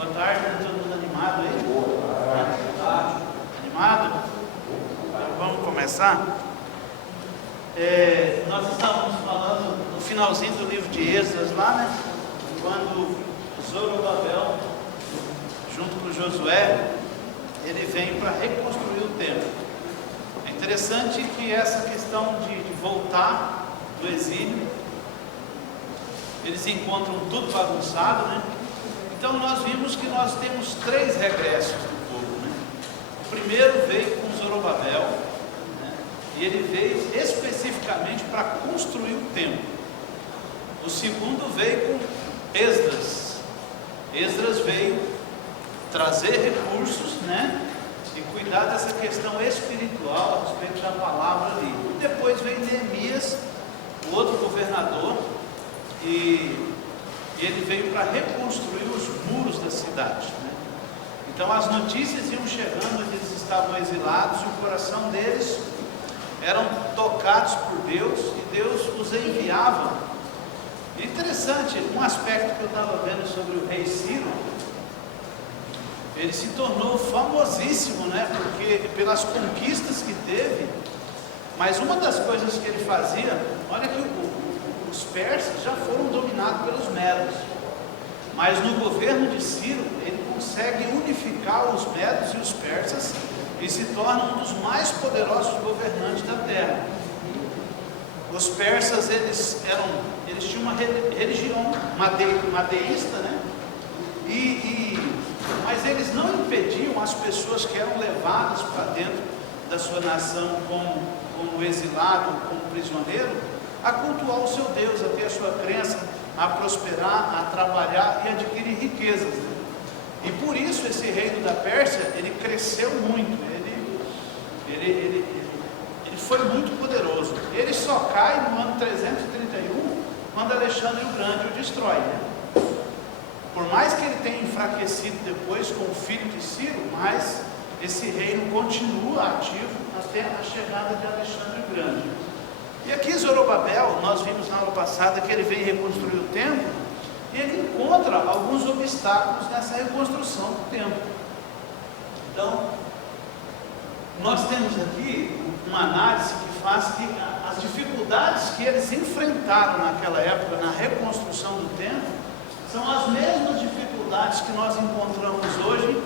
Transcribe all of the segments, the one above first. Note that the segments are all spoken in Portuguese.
Boa tarde, né? Todo mundo animado aí? Boa tarde. Animado? Então vamos começar? Nós estávamos falando no finalzinho do livro de Esdras lá, né? Quando Zorobabel, junto com Josué, ele vem para reconstruir o templo. É interessante que essa questão de voltar do exílio, eles encontram tudo bagunçado, né? Então nós vimos que nós temos 3 regressos do povo, né? O primeiro veio com Zorobabel, né? E ele veio especificamente para construir o templo. O segundo veio com Esdras. Esdras veio trazer recursos, né? E cuidar dessa questão espiritual a respeito da palavra ali. E depois veio Neemias, o outro governador, e ele veio para reconstruir os muros da cidade, né? Então as notícias iam chegando, eles estavam exilados e o coração deles eram tocados por Deus e Deus os enviava. E interessante, um aspecto que eu estava vendo sobre o rei Ciro, ele se tornou famosíssimo, né? Porque pelas conquistas que teve, mas uma das coisas que ele fazia, olha que os persas já foram dominados pelos medos, mas no governo de Ciro, ele consegue unificar os medos e os persas e se torna um dos mais poderosos governantes da terra. Os persas, eles tinham uma religião madeísta, né? Mas eles não impediam as pessoas que eram levadas para dentro da sua nação como exilado, como prisioneiro, a cultuar o seu Deus, a ter a sua crença, a prosperar, a trabalhar e adquirir riquezas, né? E por isso esse reino da Pérsia, ele cresceu muito, ele foi muito poderoso. Ele só cai no ano 331, quando Alexandre o Grande o destrói, né? Por mais que ele tenha enfraquecido depois com o filho de Ciro, mas esse reino continua ativo até a chegada de Alexandre o Grande. E aqui Zorobabel, nós vimos na aula passada que ele veio reconstruir o templo, e ele encontra alguns obstáculos nessa reconstrução do templo. Então, nós temos aqui uma análise que faz que as dificuldades que eles enfrentaram naquela época na reconstrução do templo são as mesmas dificuldades que nós encontramos hoje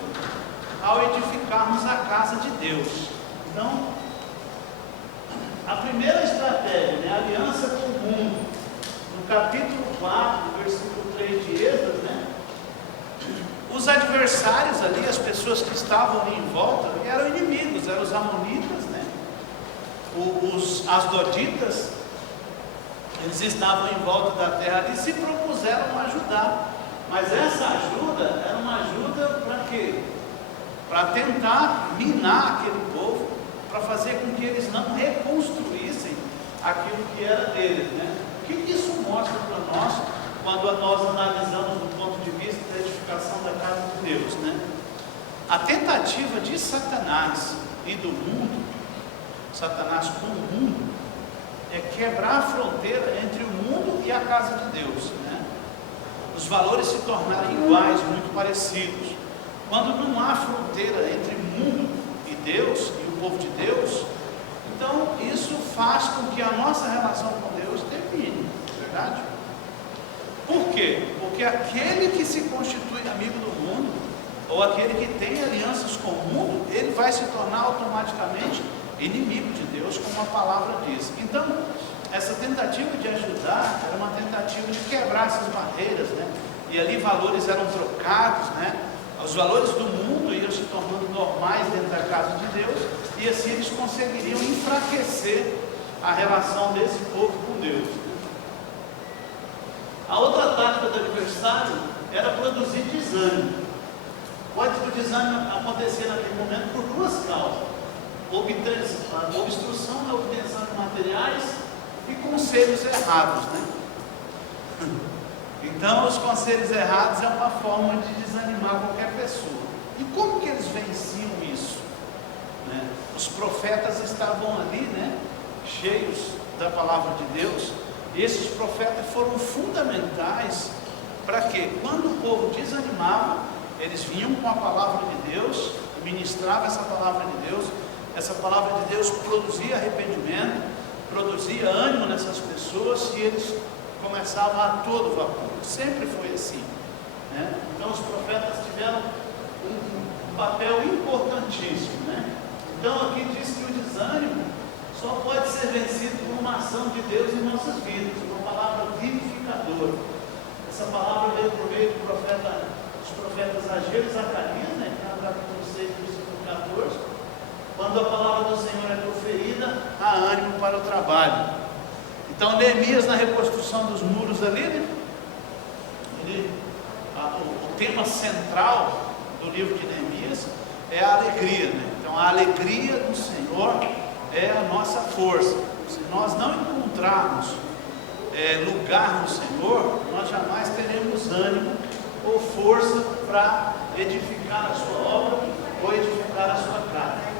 ao edificarmos a casa de Deus. Então, a primeira estratégia, né, a aliança com o mundo, no capítulo 4, versículo 3 de Esdras, né, os adversários ali, as pessoas que estavam ali em volta, eram inimigos, eram os amonitas, né, os asdoditas, eles estavam em volta da terra e se propuseram a ajudar, mas essa ajuda era uma ajuda para quê? Para tentar minar aquele povo, para fazer com que eles não reconstruíssem aquilo que era deles, né? O que isso mostra para nós, quando nós analisamos do ponto de vista da edificação da casa de Deus, né? A tentativa de Satanás e do mundo, Satanás com o mundo, é quebrar a fronteira entre o mundo e a casa de Deus, né? Os valores se tornarem iguais, muito parecidos. Quando não há fronteira entre mundo e Deus, e o povo de Deus, então isso faz com que a nossa relação com Deus termine, verdade? Por quê? Porque aquele que se constitui amigo do mundo, ou aquele que tem alianças com o mundo, ele vai se tornar automaticamente inimigo de Deus, como a palavra diz. Então, essa tentativa de ajudar era uma tentativa de quebrar essas barreiras, né? E ali valores eram trocados, né? Os valores do mundo iam se tornando normais dentro da casa de Deus, e assim eles conseguiriam enfraquecer a relação desse povo com Deus. A outra tática do adversário era produzir desânimo. Pode o desânimo acontecer naquele momento por 2 causas: obstrução na obtenção de materiais e conselhos errados, né? Então, os conselhos errados é uma forma de desanimar qualquer pessoa. E como que eles venciam isso, né? Os profetas estavam ali, né, cheios da palavra de Deus, e esses profetas foram fundamentais para que, quando o povo desanimava, Eles vinham com a palavra de Deus, ministravam essa palavra de Deus. Essa palavra de Deus produzia arrependimento, produzia ânimo nessas pessoas, e eles começavam a todo vapor. Sempre foi assim, né? Então os profetas tiveram um papel importantíssimo, né? Então aqui diz que o desânimo só pode ser vencido por uma ação de Deus em nossas vidas, uma palavra vivificadora. Essa palavra veio por meio dos profetas Ageu e Zacarias, né? Que é no capítulo 6, versículo 14. Quando a palavra do Senhor é proferida, há ânimo para o trabalho. Então Neemias, na reconstrução dos muros ali, né? O tema central do livro de Neemias é a alegria, né? Então a alegria do Senhor é a nossa força. Se nós não encontrarmos lugar no Senhor, nós jamais teremos ânimo ou força para edificar a sua obra ou edificar a sua casa.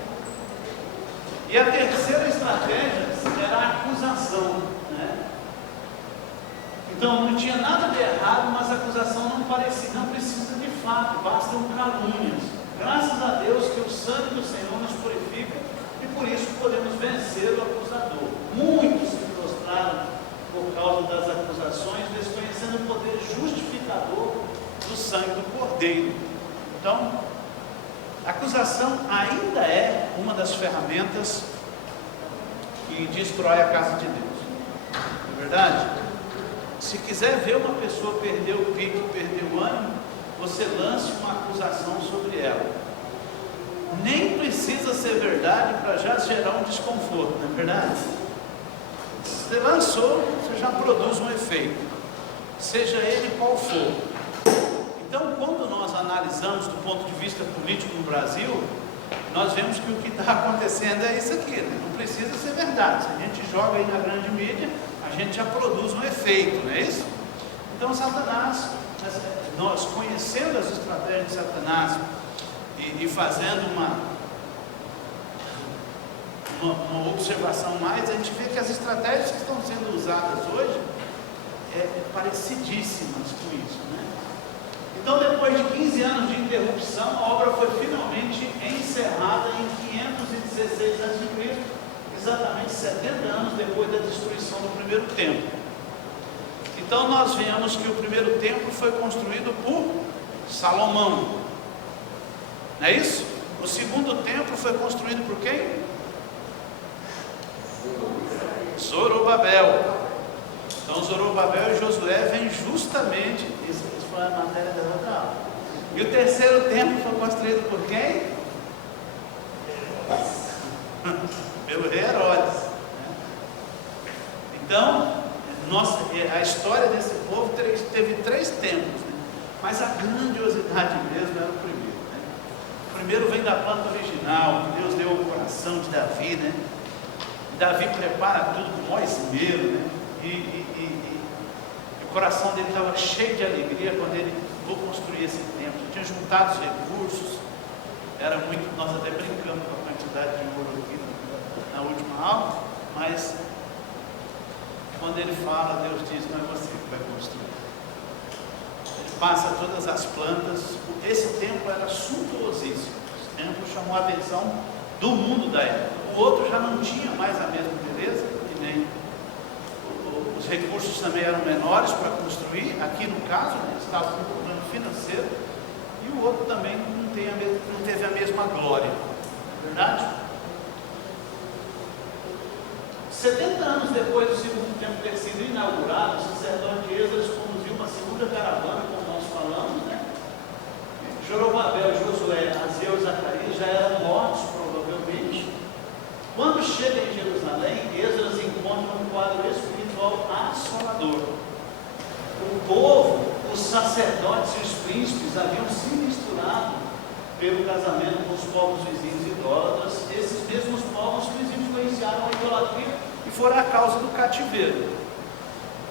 E a terceira estratégia era a acusação, né? Então não tinha nada de errado, mas a acusação não precisa de fato, bastam calúnias. Graças a Deus que o sangue do Senhor nos purifica, e por isso podemos vencer o acusador. Muitos se prostraram por causa das acusações, desconhecendo o poder justificador do sangue do Cordeiro. Então, a acusação ainda é uma das ferramentas que destrói a casa de Deus. Não é verdade? Se quiser ver uma pessoa perder o pique, perder o ânimo, você lance uma acusação sobre ela. Nem precisa ser verdade para já gerar um desconforto, não é verdade? Você lançou, você já produz um efeito, seja ele qual for. Então, quando nós analisamos do ponto de vista político no Brasil, nós vemos que o que está acontecendo é isso aqui, né? Não precisa ser verdade. Se a gente joga aí na grande mídia, a gente já produz um efeito, não é isso? Então Satanás, nós conhecendo as estratégias de Satanás e fazendo uma observação mais, a gente vê que as estratégias que estão sendo usadas hoje parecidíssimas com isso, né? Então, depois de 15 anos de interrupção, a obra foi finalmente encerrada em 516 a.C., exatamente 70 anos depois da destruição do primeiro templo. Então nós vemos que o primeiro templo foi construído por Salomão, não é isso? O segundo templo foi construído por quem? Zorobabel. Então Zorobabel e Josué vêm justamente, isso foi a matéria da outra aula. E o terceiro templo foi construído por quem? Pelo rei Herodes. Então, a história desse povo teve 3 templos, né? Mas a grandiosidade mesmo era o primeiro, né? O primeiro vem da planta original, que Deus deu ao coração de Davi, né? Davi prepara tudo com o maior esmero, né? E o coração dele estava cheio de alegria quando ele vou construir esse templo. Tinha juntado os recursos, era muito, nós até brincamos com a quantidade de ouro aqui na última aula, mas quando ele fala, Deus diz, não é você que vai construir. Ele passa todas as plantas. Esse templo era suntuosíssimo. Esse templo chamou a atenção do mundo da época. O outro já não tinha mais a mesma beleza, e nem os recursos também eram menores para construir. Aqui no caso, né, estava com um problema financeiro, e o outro também não teve a mesma glória, não é verdade? 70 anos depois do segundo templo ter sido inaugurado, o sacerdote Esdras conduziu uma segunda caravana, como nós falamos, né? Zorobabel, Josué, Ageu e Zacarias já eram mortos, provavelmente. Quando chega em Jerusalém, Esdras encontra um quadro espiritual assolador. O povo, os sacerdotes e os príncipes haviam se misturado pelo casamento com os povos vizinhos idólatras. Esses mesmos povos que os influenciaram a idolatria e foram a causa do cativeiro.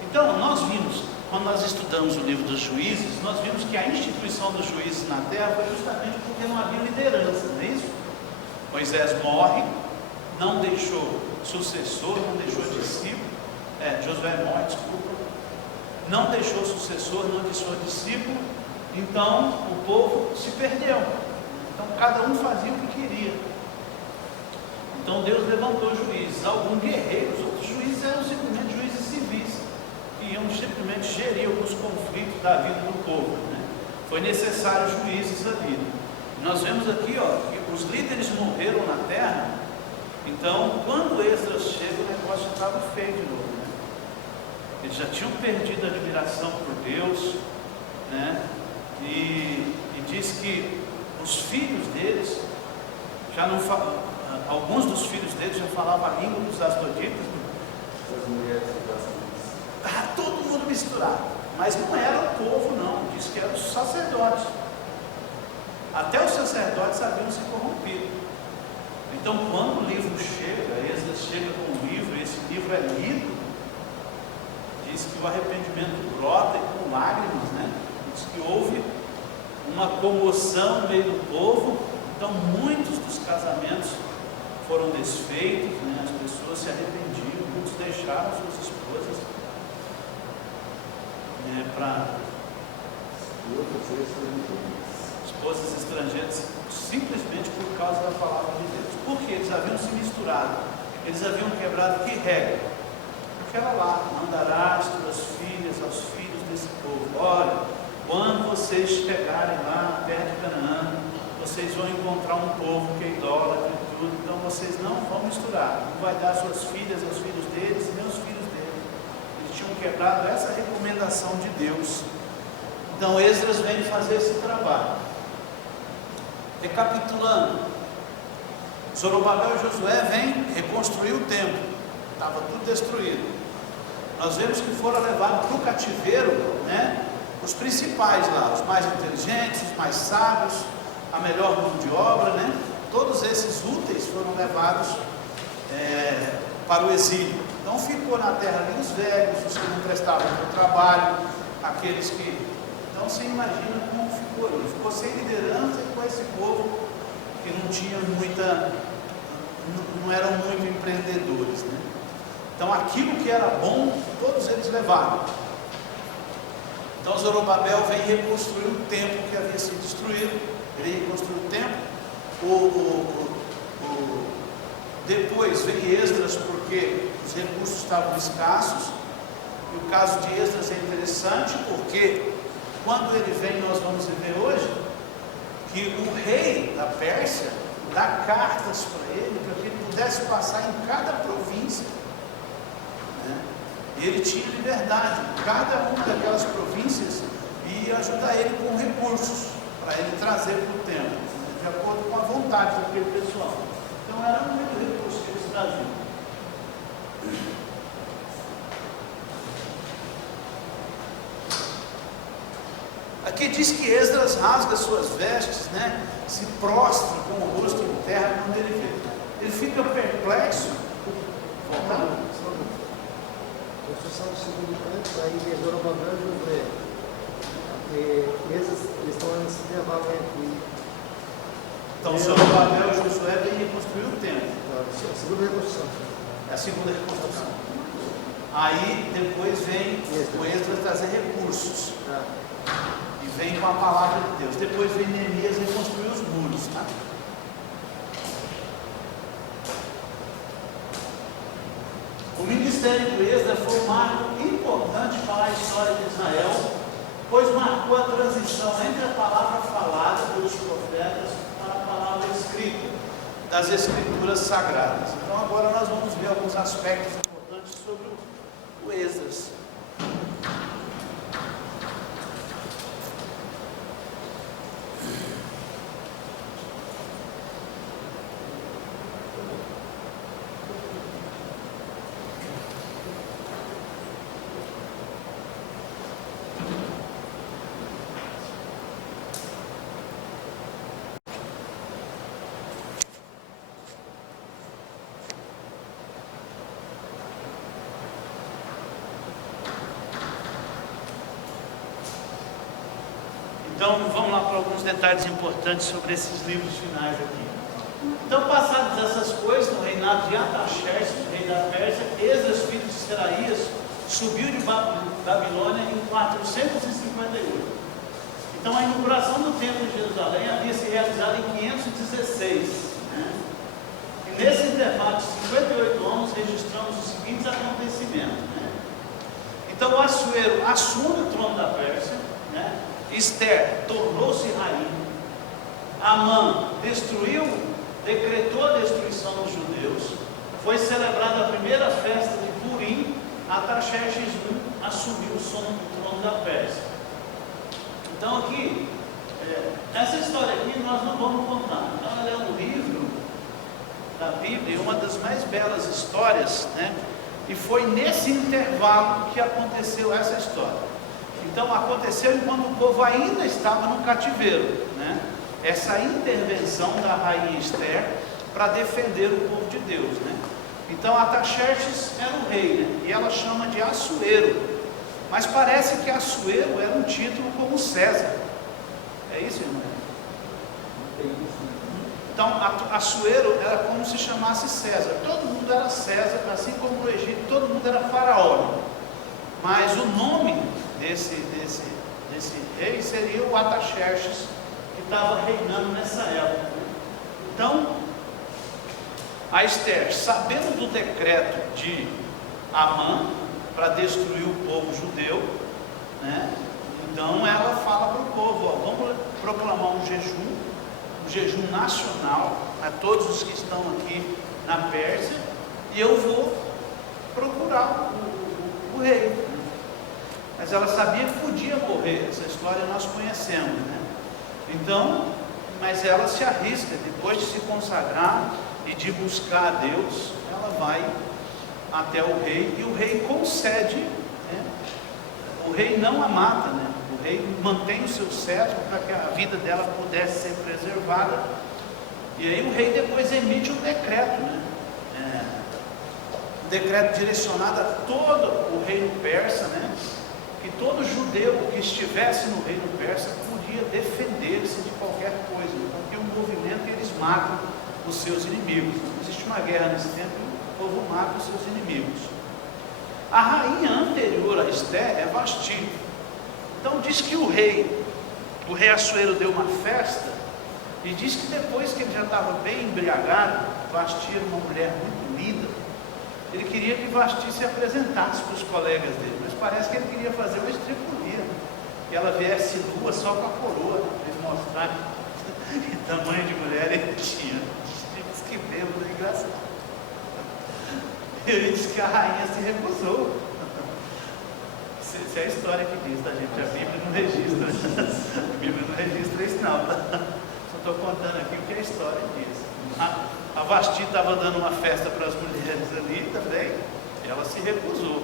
Então nós vimos, quando nós estudamos o livro dos Juízes, nós vimos que a instituição dos juízes na terra foi justamente porque não havia liderança, não é isso? Moisés morre, não deixou sucessor, não deixou discípulo, Josué morre, desculpa, não deixou sucessor, não deixou discípulo, Então o povo se perdeu. Então cada um fazia o que queria. Então Deus levantou juízes, alguns guerreiros, outros juízes eram simplesmente juízes civis, que iam simplesmente gerir alguns conflitos da vida do povo, né? Foi necessário juízes ali. Nós vemos aqui, que os líderes morreram na terra. Então quando Esdras chega, o negócio estava feio de novo, né? Eles já tinham perdido a admiração por Deus, né? E diz que os filhos deles já não falavam, alguns dos filhos deles já falavam a língua dos asdoditas. As mulheres Estava todo mundo misturado, mas não era o povo não, diz que eram os sacerdotes. Até os sacerdotes haviam se corrompido. Então quando o livro chega, Esdras chega com o livro, e esse livro é lido, diz que o arrependimento brota e com lágrimas, né? Diz que houve uma comoção no meio do povo. Então muitos dos casamentos foram desfeitos, né? As pessoas se arrependiam, muitos deixaram suas esposas, né, para esposas estrangeiras, simplesmente por causa da palavra de Deus. Porque eles haviam se misturado, eles haviam quebrado que regra? Aquela lá, mandarás tuas filhas aos filhos desse povo. Olha, quando vocês chegarem lá na terra de Canaã, vocês vão encontrar um povo que é idólatra e tudo, então vocês não vão misturar, não vai dar suas filhas aos filhos deles e meus filhos deles. Eles tinham quebrado essa recomendação de Deus. Então Esdras vem fazer esse trabalho. Recapitulando, Zorobabel e Josué vêm reconstruir o templo, estava tudo destruído. Nós vemos que foram levados para o cativeiro, né, os principais lá, os mais inteligentes, os mais sábios, a melhor mão de obra, né? Todos esses úteis foram levados para o exílio. Então ficou na terra ali os velhos, os que não prestavam para o trabalho, aqueles que... Então você imagina como ficou ali. Ficou sem liderança e com esse povo que não tinha muita... não eram muito empreendedores, né? Então aquilo que era bom, todos eles levaram. Então Zorobabel vem reconstruir o templo que havia sido destruído. Ele reconstruiu o templo. Depois vem Esdras, porque os recursos estavam escassos. E o caso de Esdras é interessante, porque quando ele vem, nós vamos ver hoje, que o rei da Pérsia dá cartas para ele, para que ele pudesse passar em cada província, né? E ele tinha liberdade, cada uma daquelas províncias ia ajudar ele com recursos, para ele trazer para o templo, de acordo com a vontade daquele pessoal. Então era muito recurso que eles traziam. Aqui diz que Esdras rasga suas vestes, né? Se prostra com o rosto em terra quando ele vê. Ele fica perplexo. Voltando. Construção do segundo templo, aí Zorobabel e Josué. Eles estão nesse intervalo entre. Então Zorobabel e Josué vêm reconstruir o templo. A segunda reconstrução. É a segunda reconstrução. Aí depois vem o Esdras trazer recursos. E vem com a palavra de Deus. Depois vem Neemias reconstruir os muros, tá? O ministério do Esdras foi um marco importante para a história de Israel, pois marcou a transição entre a palavra falada pelos profetas para a palavra escrita das escrituras sagradas. Então agora nós vamos ver alguns aspectos importantes sobre o Esdras. Então vamos lá para alguns detalhes importantes sobre esses livros finais aqui. Então, passadas essas coisas, no reinado de Artaxerxes, rei da Pérsia, Esdras, filho de Seraías, subiu de Babilônia em 458. Então a inauguração do templo de Jerusalém havia se realizado em 516, né? E nesse intervalo de 58 anos registramos os seguintes acontecimentos, né? Então o Assuero assume o trono da Pérsia, né? Esther tornou-se rainha, Amã decretou a destruição dos judeus, foi celebrada a primeira festa de Purim, Artaxerxes I assumiu o trono da Pérsia. Então aqui, essa história aqui nós não vamos contar. Então ela é um livro da Bíblia, uma das mais belas histórias, né? E foi nesse intervalo que aconteceu essa história. Então aconteceu enquanto o povo ainda estava no cativeiro, né? Essa intervenção da rainha Esther para defender o povo de Deus, né? Então Artaxerxes era o rei, né? E ela chama de Assuero, mas parece que Assuero era um título como César. É isso, irmão? Então Assuero era como se chamasse César. Todo mundo era César, assim como no Egito todo mundo era faraó. Mas o nome desse rei seria o Artaxerxes, que estava reinando nessa época. Então, a Esther, sabendo do decreto de Amã para destruir o povo judeu, né? Então ela fala para o povo: ó, vamos proclamar um jejum nacional a todos os que estão aqui na Pérsia, e eu vou procurar o rei. Mas ela sabia que podia morrer, essa história nós conhecemos, né? Então, mas ela se arrisca, depois de se consagrar e de buscar a Deus, ela vai até o rei, e o rei concede, né? O rei não a mata, né? O rei mantém o seu cetro para que a vida dela pudesse ser preservada. E aí o rei depois emite um decreto, né? Um decreto direcionado a todo o reino persa, né? Que todo judeu que estivesse no reino persa podia defender-se de qualquer coisa, porque o movimento eles matam os seus inimigos. Existe uma guerra nesse tempo, o povo mata os seus inimigos. A rainha anterior a Esther é Vasti. Então diz que o rei Assuero deu uma festa, e diz que depois que ele já estava bem embriagado, Vasti era uma mulher muito linda, ele queria que Vasti se apresentasse para os colegas dele, mas parece que ele queria fazer uma estripulia, que ela viesse nua só com a coroa, para ele mostrar que tamanho de mulher ele tinha. Diz que bêbado é engraçado. Ele disse que a rainha se recusou. Isso é a história que diz, tá, gente? A Bíblia não registra. A Bíblia não registra isso não, tá? Só estou contando aqui o que a história diz. A Vasti estava dando uma festa para as mulheres ali também, e ela se recusou.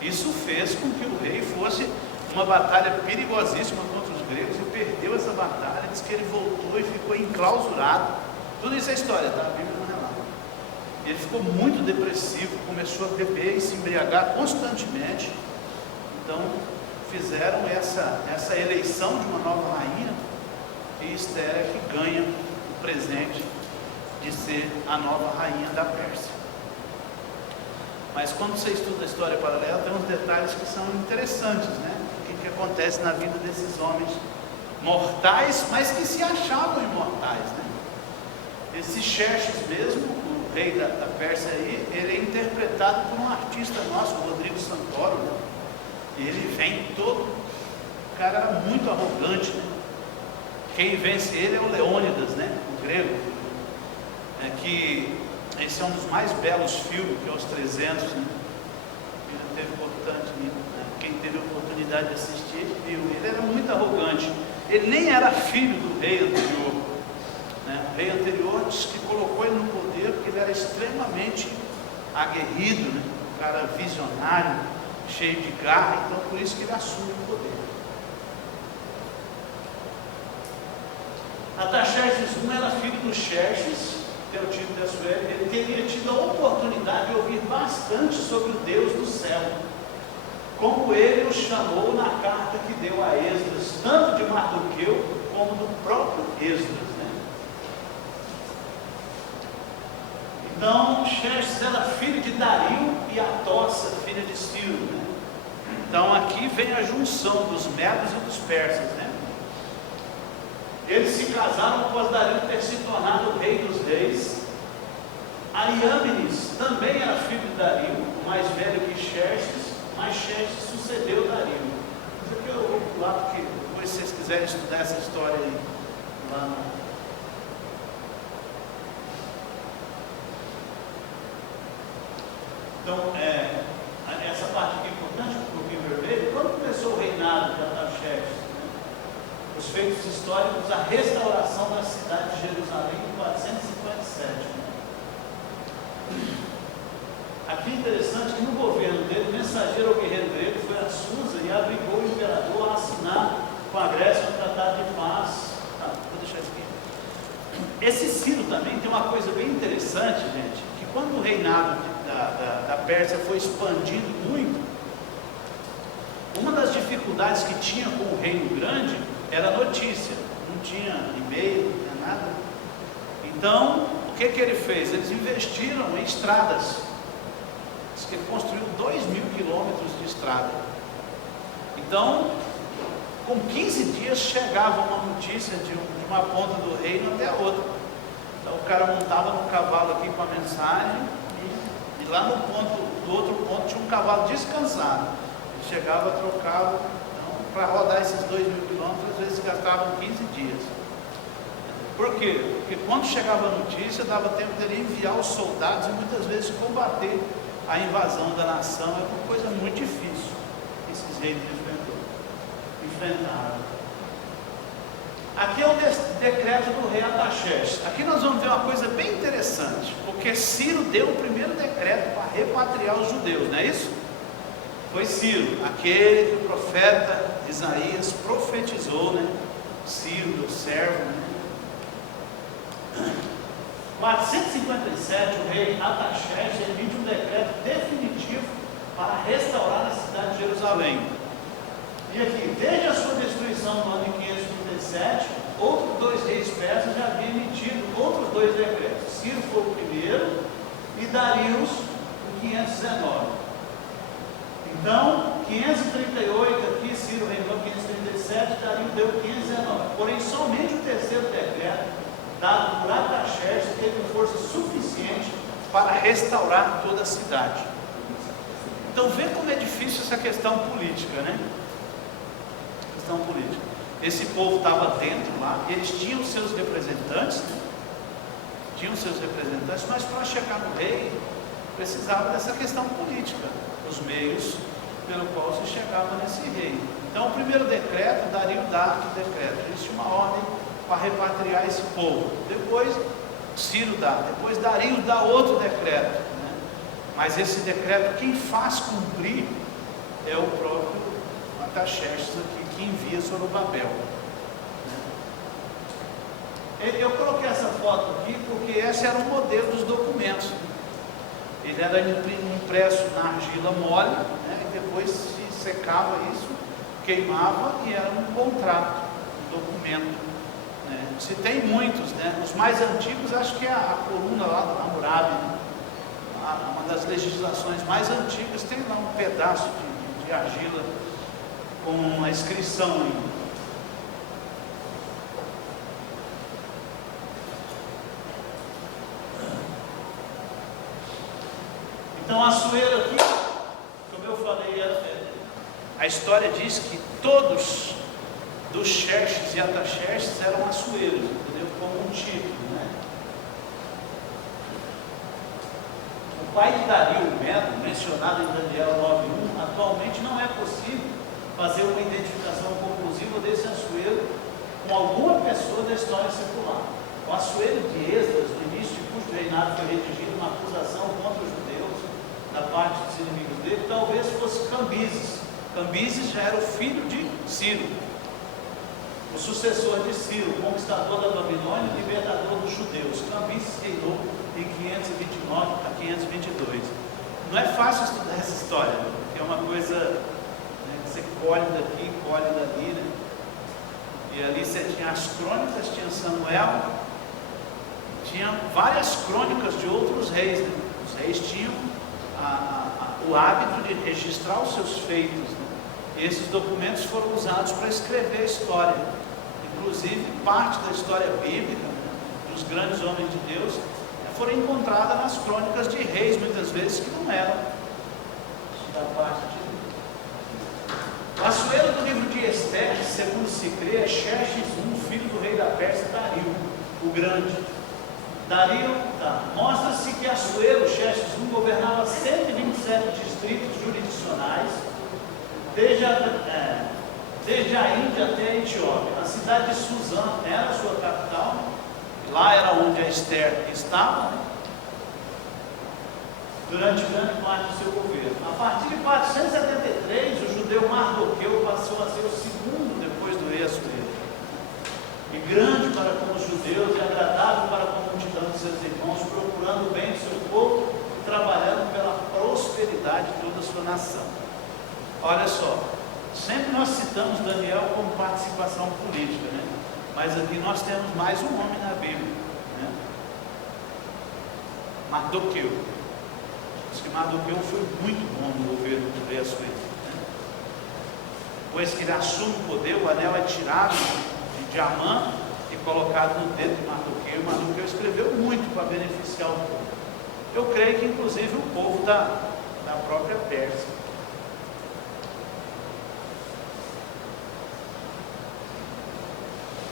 Isso fez com que o rei fosse uma batalha perigosíssima contra os gregos, e perdeu essa batalha. Diz que ele voltou e ficou enclausurado. Tudo isso é história, tá? A Bíblia não relata. Ele ficou muito depressivo, começou a beber e se embriagar constantemente. Então fizeram essa eleição de uma nova rainha, e Esther é que ganha o presente de ser a nova rainha da Pérsia. Mas quando você estuda a história paralela, tem uns detalhes que são interessantes, né? O que acontece na vida desses homens mortais, mas que se achavam imortais, né? Esse Xerxes mesmo, o rei da Pérsia aí, ele é interpretado por um artista nosso, Rodrigo Santoro, né? E ele vem todo, o cara era muito arrogante, né? Quem vence ele é o Leônidas, né? O grego, que esse é um dos mais belos filmes, que é os 300, né? Quem teve a oportunidade de assistir, viu. Ele era muito arrogante, ele nem era filho do rei anterior, né? O rei anterior diz que colocou ele no poder porque ele era extremamente aguerrido, né? Um cara visionário, cheio de garra, então por isso que ele assume o poder. Artaxerxes I era filho do Xerxes, que é o título de Assuero. Ele teria tido a oportunidade de ouvir bastante sobre o Deus do céu, como ele o chamou na carta que deu a Esdras, tanto de Mardoqueu como do próprio Esdras, né? Então Xerxes era filho de Dario e Atossa, filha de Ciro, né? Então aqui vem a junção dos medos e dos persas, né? Eles se casaram após Dario ter se tornado o rei dos reis. Ariâmenes também era filho de Dario, mais velho que Xerxes, mas Xerxes sucedeu Dario. Isso aqui é o lado que, depois se vocês quiserem estudar essa história aí, lá no... Então, essa parte aqui é importante, um pouquinho vermelho. Quando começou o reinado de Artaxerxes, os feitos históricos, a restauração da cidade de Jerusalém em 457. Aqui é interessante que no governo dele, o mensageiro ao guerreiro grego foi a Susa e obrigou o imperador a assinar com a Grécia um tratado de paz. Vou deixar isso aqui. Esse Ciro também tem uma coisa bem interessante, gente, que quando o reinado da Pérsia foi expandindo muito, uma das dificuldades que tinha com o reino grande era a notícia, não tinha e-mail, não tinha nada. Então, o que ele fez? Eles investiram em estradas. Diz que ele construiu 2.000 quilômetros de estrada. Então, com 15 dias chegava uma notícia de uma ponta do reino até a outra. Então o cara montava no cavalo aqui com a mensagem e lá no ponto, do outro ponto tinha um cavalo descansado. Ele chegava, trocava. Então, para rodar esses 2.000 quilômetros, às vezes gastavam 15 dias. Por quê? Porque quando chegava a notícia, dava tempo dele enviar os soldados e muitas vezes combater a invasão da nação. É uma coisa muito difícil que esses reis enfrentaram. Aqui é o decreto do rei Artaxerxes. Aqui nós vamos ver uma coisa bem interessante, porque Ciro deu o primeiro decreto para repatriar os judeus, não é isso? Foi Ciro, aquele que o profeta Isaías profetizou, né? Ciro, meu servo, né? 457, o rei Artaxerxes emite um decreto definitivo para restaurar a cidade de Jerusalém. E aqui, desde a sua destruição no ano de 537, outros 2 reis persas já haviam emitido outros 2 decretos. Ciro foi o primeiro e Darius o 519. Então, 538 aqui, Ciro reinou 537, Darius deu 519. Porém, somente o terceiro decreto, dado por Artaxerxes, teve força suficiente para restaurar toda a cidade. Então, vê como é difícil essa questão política, né? Política. Esse povo estava dentro lá, eles tinham seus representantes, né? Mas para chegar no rei, precisava dessa questão política, os meios pelo qual se chegava nesse rei. Então, o primeiro decreto, Dario dá o decreto, existe uma ordem para repatriar esse povo. Depois, Ciro dá, depois Dario dá outro decreto, né? Mas esse decreto, quem faz cumprir é o próprio Artaxerxes aqui, que envia Zorobabel. Eu coloquei essa foto aqui porque esse era o modelo dos documentos. Ele era impresso na argila mole, né? E depois se secava isso, queimava e era um contrato, um documento, né? Se tem muitos, né? Os mais antigos, acho que é a coluna lá do Hammurabi, né? Uma das legislações mais antigas, tem lá um pedaço de argila com uma inscrição ainda. Então, Assuero aqui, como eu falei, a história diz que todos dos Xerxes e Artaxerxes eram Assueros, entendeu? Como um título, né? O pai de Dario, Medo, mencionado em Daniel 9:1, atualmente não é possível fazer uma identificação conclusiva desse Assuero com alguma pessoa da história secular. O Assuero de Esdras, no início de cujo reinado foi redigida uma acusação contra os judeus da parte dos inimigos dele, talvez fosse Cambises. Cambises já era o filho de Ciro, o sucessor de Ciro, conquistador da Babilônia e libertador dos judeus. Cambises reinou em 529 a 522. Não é fácil estudar essa história, porque é uma coisa, né, que você colhe daqui, colhe dali, né? E ali você tinha as crônicas, tinha Samuel, tinha várias crônicas de outros reis, né? Os reis tinham o hábito de registrar os seus feitos, né? E esses documentos foram usados para escrever a história. inclusive parte da história bíblica, né, dos grandes homens de Deus, foram encontradas nas crônicas de reis, muitas vezes, que não eram da parte de Deus. O Assuero do livro de Esther, segundo se crê, é Xerxes I, filho do rei da Pérsia, Dario, o grande. Dario, mostra-se que Assuero, Xerxes I, governava 127 distritos jurisdicionais, desde a Índia até a Etiópia. A cidade de Suzã era a sua capital, e lá era onde a Esther estava, né, durante grande parte do seu governo. A partir de 473, o judeu Mardoqueu passou a ser o segundo depois do rei Assuero. E grande para com os judeus e agradável para com a multidão de seus irmãos, procurando o bem do seu povo e trabalhando pela prosperidade de toda a sua nação. Olha só, sempre nós citamos Daniel como participação política, né? Mas aqui nós temos mais um homem na Bíblia, né? Mardoqueu. Diz que Mardoqueu foi muito bom no governo do rei Assuero, né? Pois que ele assume o poder, o anel é tirado de Amã e colocado no dedo de Mardoqueu. Mardoqueu escreveu muito para beneficiar o povo. Eu creio que inclusive o povo da própria Pérsia.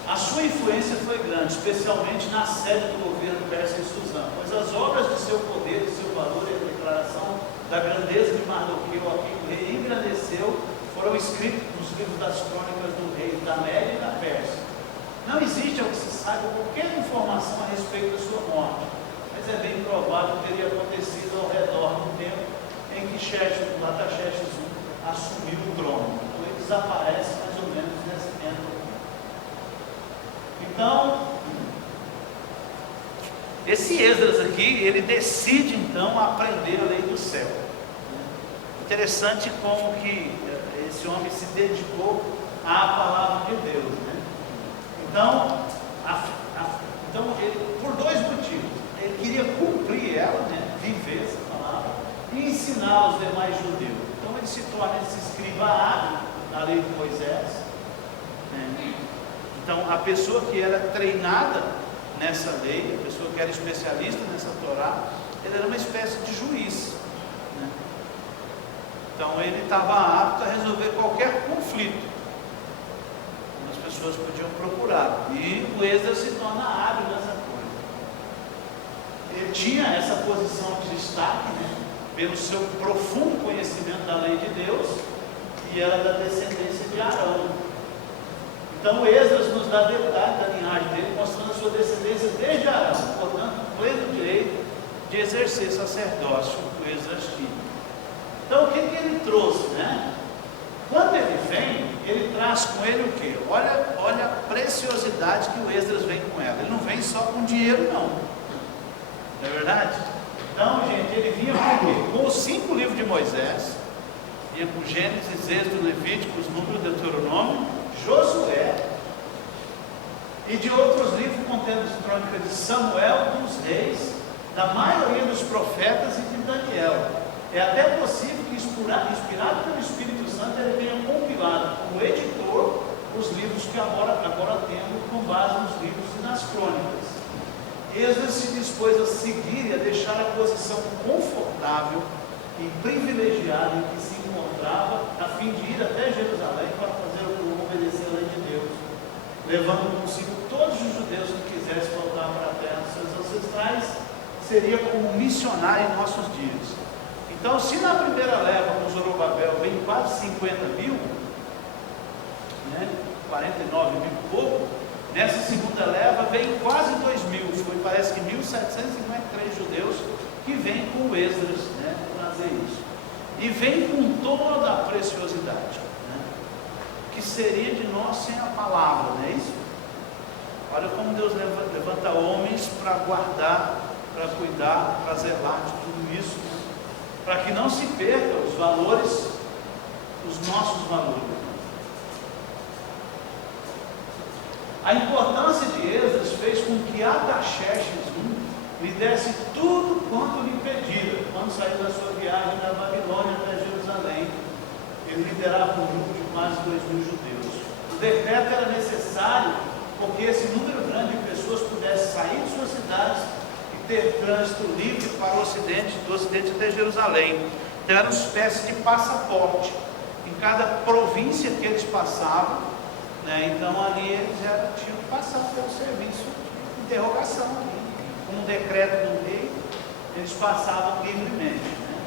A sua influência foi grande, especialmente na sede do governo persa em Suzã, pois as obras de seu poder, de seu valor e a declaração da grandeza de Mardoqueu, a quem o rei engrandeceu, foram escritos nos livros das crônicas do rei da Média e da Pérsia. Não existe, ao que se saiba, qualquer informação a respeito da sua morte, mas é bem provável que teria acontecido ao redor do tempo em que Xerxes I assumiu o trono. Então ele desaparece mais ou menos nesse tempo. Então, esse Esdras aqui, ele decide então aprender a lei do céu. Interessante como que esse homem se dedicou à palavra de Deus, né? Então, ele, por dois motivos: ele queria cumprir ela, né? Viver essa palavra e ensinar aos demais judeus. Então ele se torna esse escriba hábil na lei de Moisés, né? Então, a pessoa que era treinada nessa lei, a pessoa que era especialista nessa Torá, ele era uma espécie de juiz, né? Então, ele estava apto a resolver qualquer conflito. As pessoas podiam procurar. E o Esdras se torna hábil nessa coisa. Ele tinha essa posição de destaque, né, pelo seu profundo conhecimento da lei de Deus, e era da descendência de Arão. Então, Esdras nos dá detalhe da linhagem dele, mostrando a sua descendência desde Arão, portanto, pleno direito de exercer sacerdócio, o Esdras tinha. Então, o que ele trouxe, né? Quando ele vem, ele traz com ele o quê? Olha a preciosidade que o Esdras vem com ela. Ele não vem só com dinheiro, não. Não é verdade? Então, gente, ele vinha com os 5 livros de Moisés, vinha com Gênesis, Êxodo, Levítico, os Números, Deuteronômio, Josué, e de outros livros contendo as crônicas de Samuel, dos reis, da maioria dos profetas e de Daniel. É até possível que, inspirado pelo Espírito Santo, ele tenha compilado como editor os livros que agora temos com base nos livros e nas crônicas. Esdras se dispôs a seguir e a deixar a posição confortável e privilegiada em que se encontrava, a fim de ir até Jerusalém para fazer o povo obedecer a lei de Deus, levando consigo todos os judeus que quisessem voltar para a terra dos seus ancestrais. Seria como missionário em nossos dias. Então, se na primeira leva com Zorobabel vem quase 50 mil, né, 49 mil e pouco, nessa segunda leva vem quase 2 mil, parece que 1.753 judeus que vêm com o Esdras, né, trazer isso. E vem com toda a preciosidade, né, que seria de nós sem a palavra, não é isso? Olha como Deus levanta homens para guardar, para cuidar, para zelar de tudo isso, né, para que não se percam os valores, os nossos valores. A importância de Esdras fez com que Artaxerxes I lhe desse tudo quanto lhe pedira quando saiu da sua viagem da Babilônia até Jerusalém. Ele liderava um grupo de quase 2.000 judeus. O decreto era necessário porque esse número grande de pessoas pudesse sair de suas cidades e ter trânsito livre para o ocidente, do ocidente até Jerusalém. Então era uma espécie de passaporte em cada província que eles passavam, né? Então ali eles tinham que passar pelo serviço de interrogação ali. Com um decreto do rei, eles passavam livremente, né?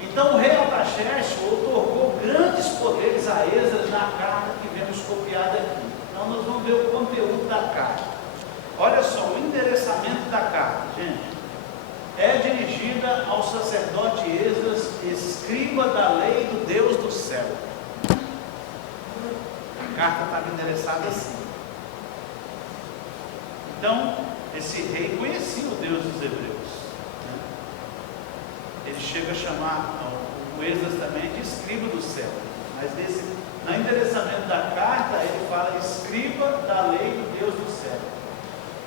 Então o rei Artaxerxes otorgou grandes poderes a Esdras na carta que vemos copiada aqui. Então nós vamos ver o conteúdo da carta. Olha só, o endereçamento da carta, gente. É dirigida ao sacerdote Esdras, escriba da lei do Deus do céu. A carta estava endereçada assim. Então, esse rei conhecia o Deus dos hebreus, né? Ele chega a chamar o Esdras também de escriba do céu. Mas no endereçamento da carta, ele fala escriba da lei do Deus do céu.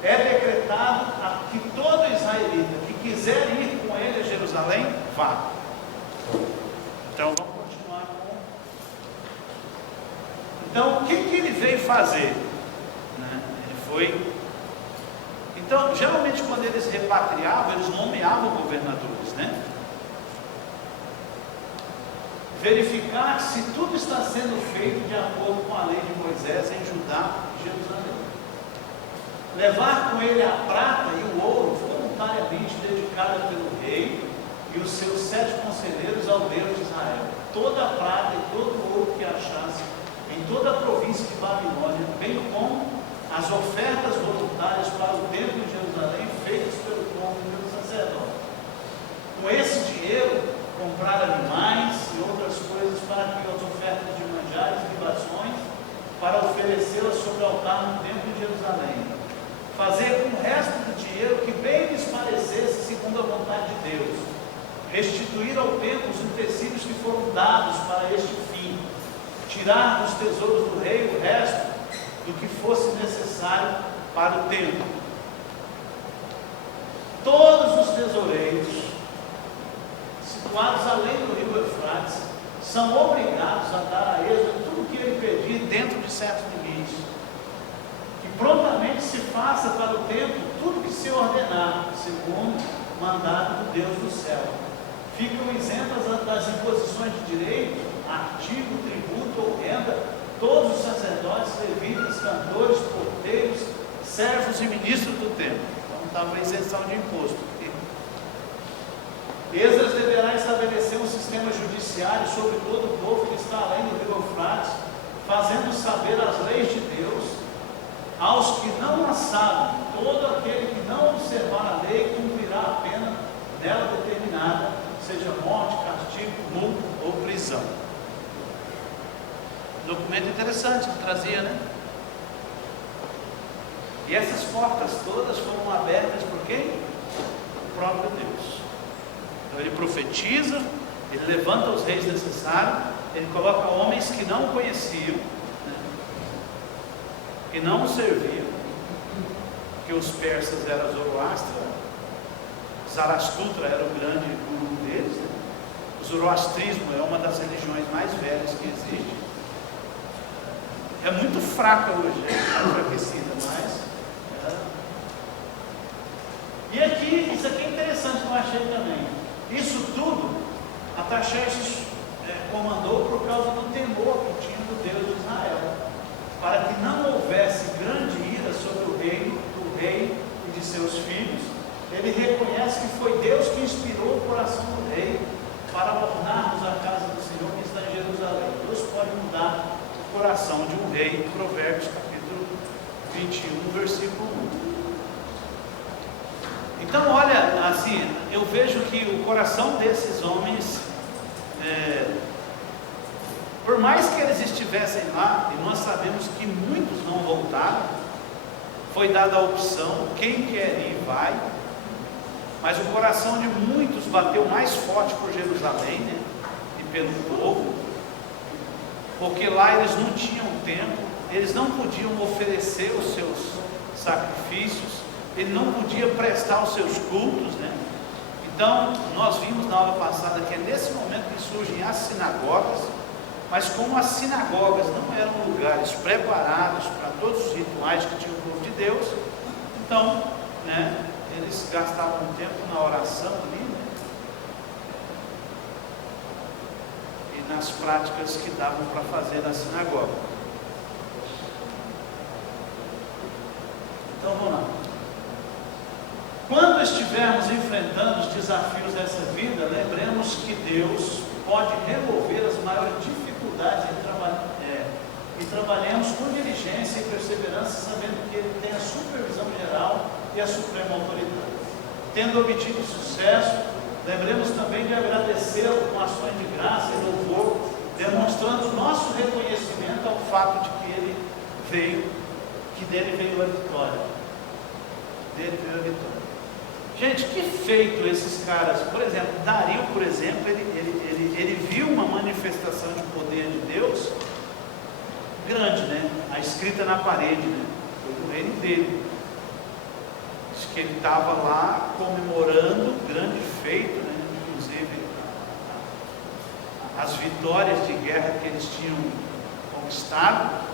É decretado que todo israelita que quiser ir com ele a Jerusalém, vá. Então vamos continuar com. Então o que ele veio fazer? Né? Ele foi. Então, geralmente quando eles repatriavam, eles nomeavam governadores, né? Verificar se tudo está sendo feito de acordo com a lei de Moisés em Judá e Jerusalém. Levar com ele a prata e o ouro voluntariamente dedicada pelo rei e os seus 7 conselheiros ao Deus de Israel. Toda a prata e todo o ouro que achasse em toda a província de Babilônia, bem como as ofertas voluntárias para o templo de Jerusalém feitas pelo povo e pelo sacerdote. Com esse dinheiro, comprar animais e outras coisas para que as ofertas de manjares e libações, para oferecê-las sobre o altar no templo de Jerusalém. Fazer com o resto do dinheiro que bem lhes parecesse segundo a vontade de Deus. Restituir ao templo os utensílios que foram dados para este fim. Tirar dos tesouros do rei o resto do que fosse necessário para o templo. Todos os tesoureiros situados além do rio Eufrates são obrigados a dar a Esdras tudo o que ele pedir dentro de certos limites. Que prontamente se faça para o templo tudo que se ordenar, segundo o mandado do Deus do céu. Ficam isentas das imposições de direito, artigo, tributo ou renda, todos os sacerdotes, levitas, cantores, porteiros, servos e ministros do templo. Então estava a isenção de imposto. Esdras deverá estabelecer um sistema judiciário sobre todo o povo que está além do rio Eufrates, fazendo saber as leis de Deus aos que não a sabem. Todo aquele que não observar a lei cumprirá a pena dela determinada, seja morte, castigo, multa ou prisão. Documento interessante que trazia, né? E essas portas todas foram abertas por quem? O próprio Deus. Então ele profetiza, ele levanta os reis necessários, ele coloca homens que não conheciam, né? Que não o serviam, que os persas eram Zoroastra, Zarastutra era o grande guru deles, né? O zoroastrismo é uma das religiões mais velhas que existe. É muito fraca hoje, é enfraquecida, mas... E aqui, isso aqui é interessante que eu achei também. Isso tudo, Artaxerxes comandou por causa do temor que tinha do Deus de Israel, para que não houvesse grande ira sobre o reino, do rei e de seus filhos. Ele reconhece que foi Deus que inspirou o coração do rei para ornarmos a casa do Senhor que está em Jerusalém. Deus pode mudar o coração de um rei. Provérbios capítulo 21, versículo 1. Então, olha, assim, eu vejo que o coração desses homens, por mais que eles estivessem lá, e nós sabemos que muitos não voltaram, foi dada a opção, quem quer ir, vai, mas o coração de muitos bateu mais forte por Jerusalém, né, e pelo povo, porque lá eles não tinham tempo, eles não podiam oferecer os seus sacrifícios, ele não podia prestar os seus cultos, né? Então, nós vimos na aula passada que é nesse momento que surgem as sinagogas, Mas como as sinagogas não eram lugares preparados para todos os rituais que tinha o povo de Deus, então, né, eles gastavam tempo na oração ali, né, e nas práticas que davam para fazer na sinagoga. Então vamos lá. Quando estivermos enfrentando os desafios dessa vida, lembremos que Deus pode resolver as maiores dificuldades e trabalhemos com diligência e perseverança, sabendo que Ele tem a supervisão geral e a suprema autoridade. Tendo obtido sucesso, lembremos também de agradecê-lo com ações de graça e louvor, demonstrando nosso reconhecimento ao fato de que Ele veio, que dele veio a vitória. Dele veio a vitória. Gente, que feito esses caras. Por exemplo, Dario, por exemplo, ele viu uma manifestação de poder de Deus grande, né? A escrita na parede, né? Foi do reino dele. Diz que ele estava lá comemorando o grande feito, né? Inclusive as vitórias de guerra que eles tinham conquistado.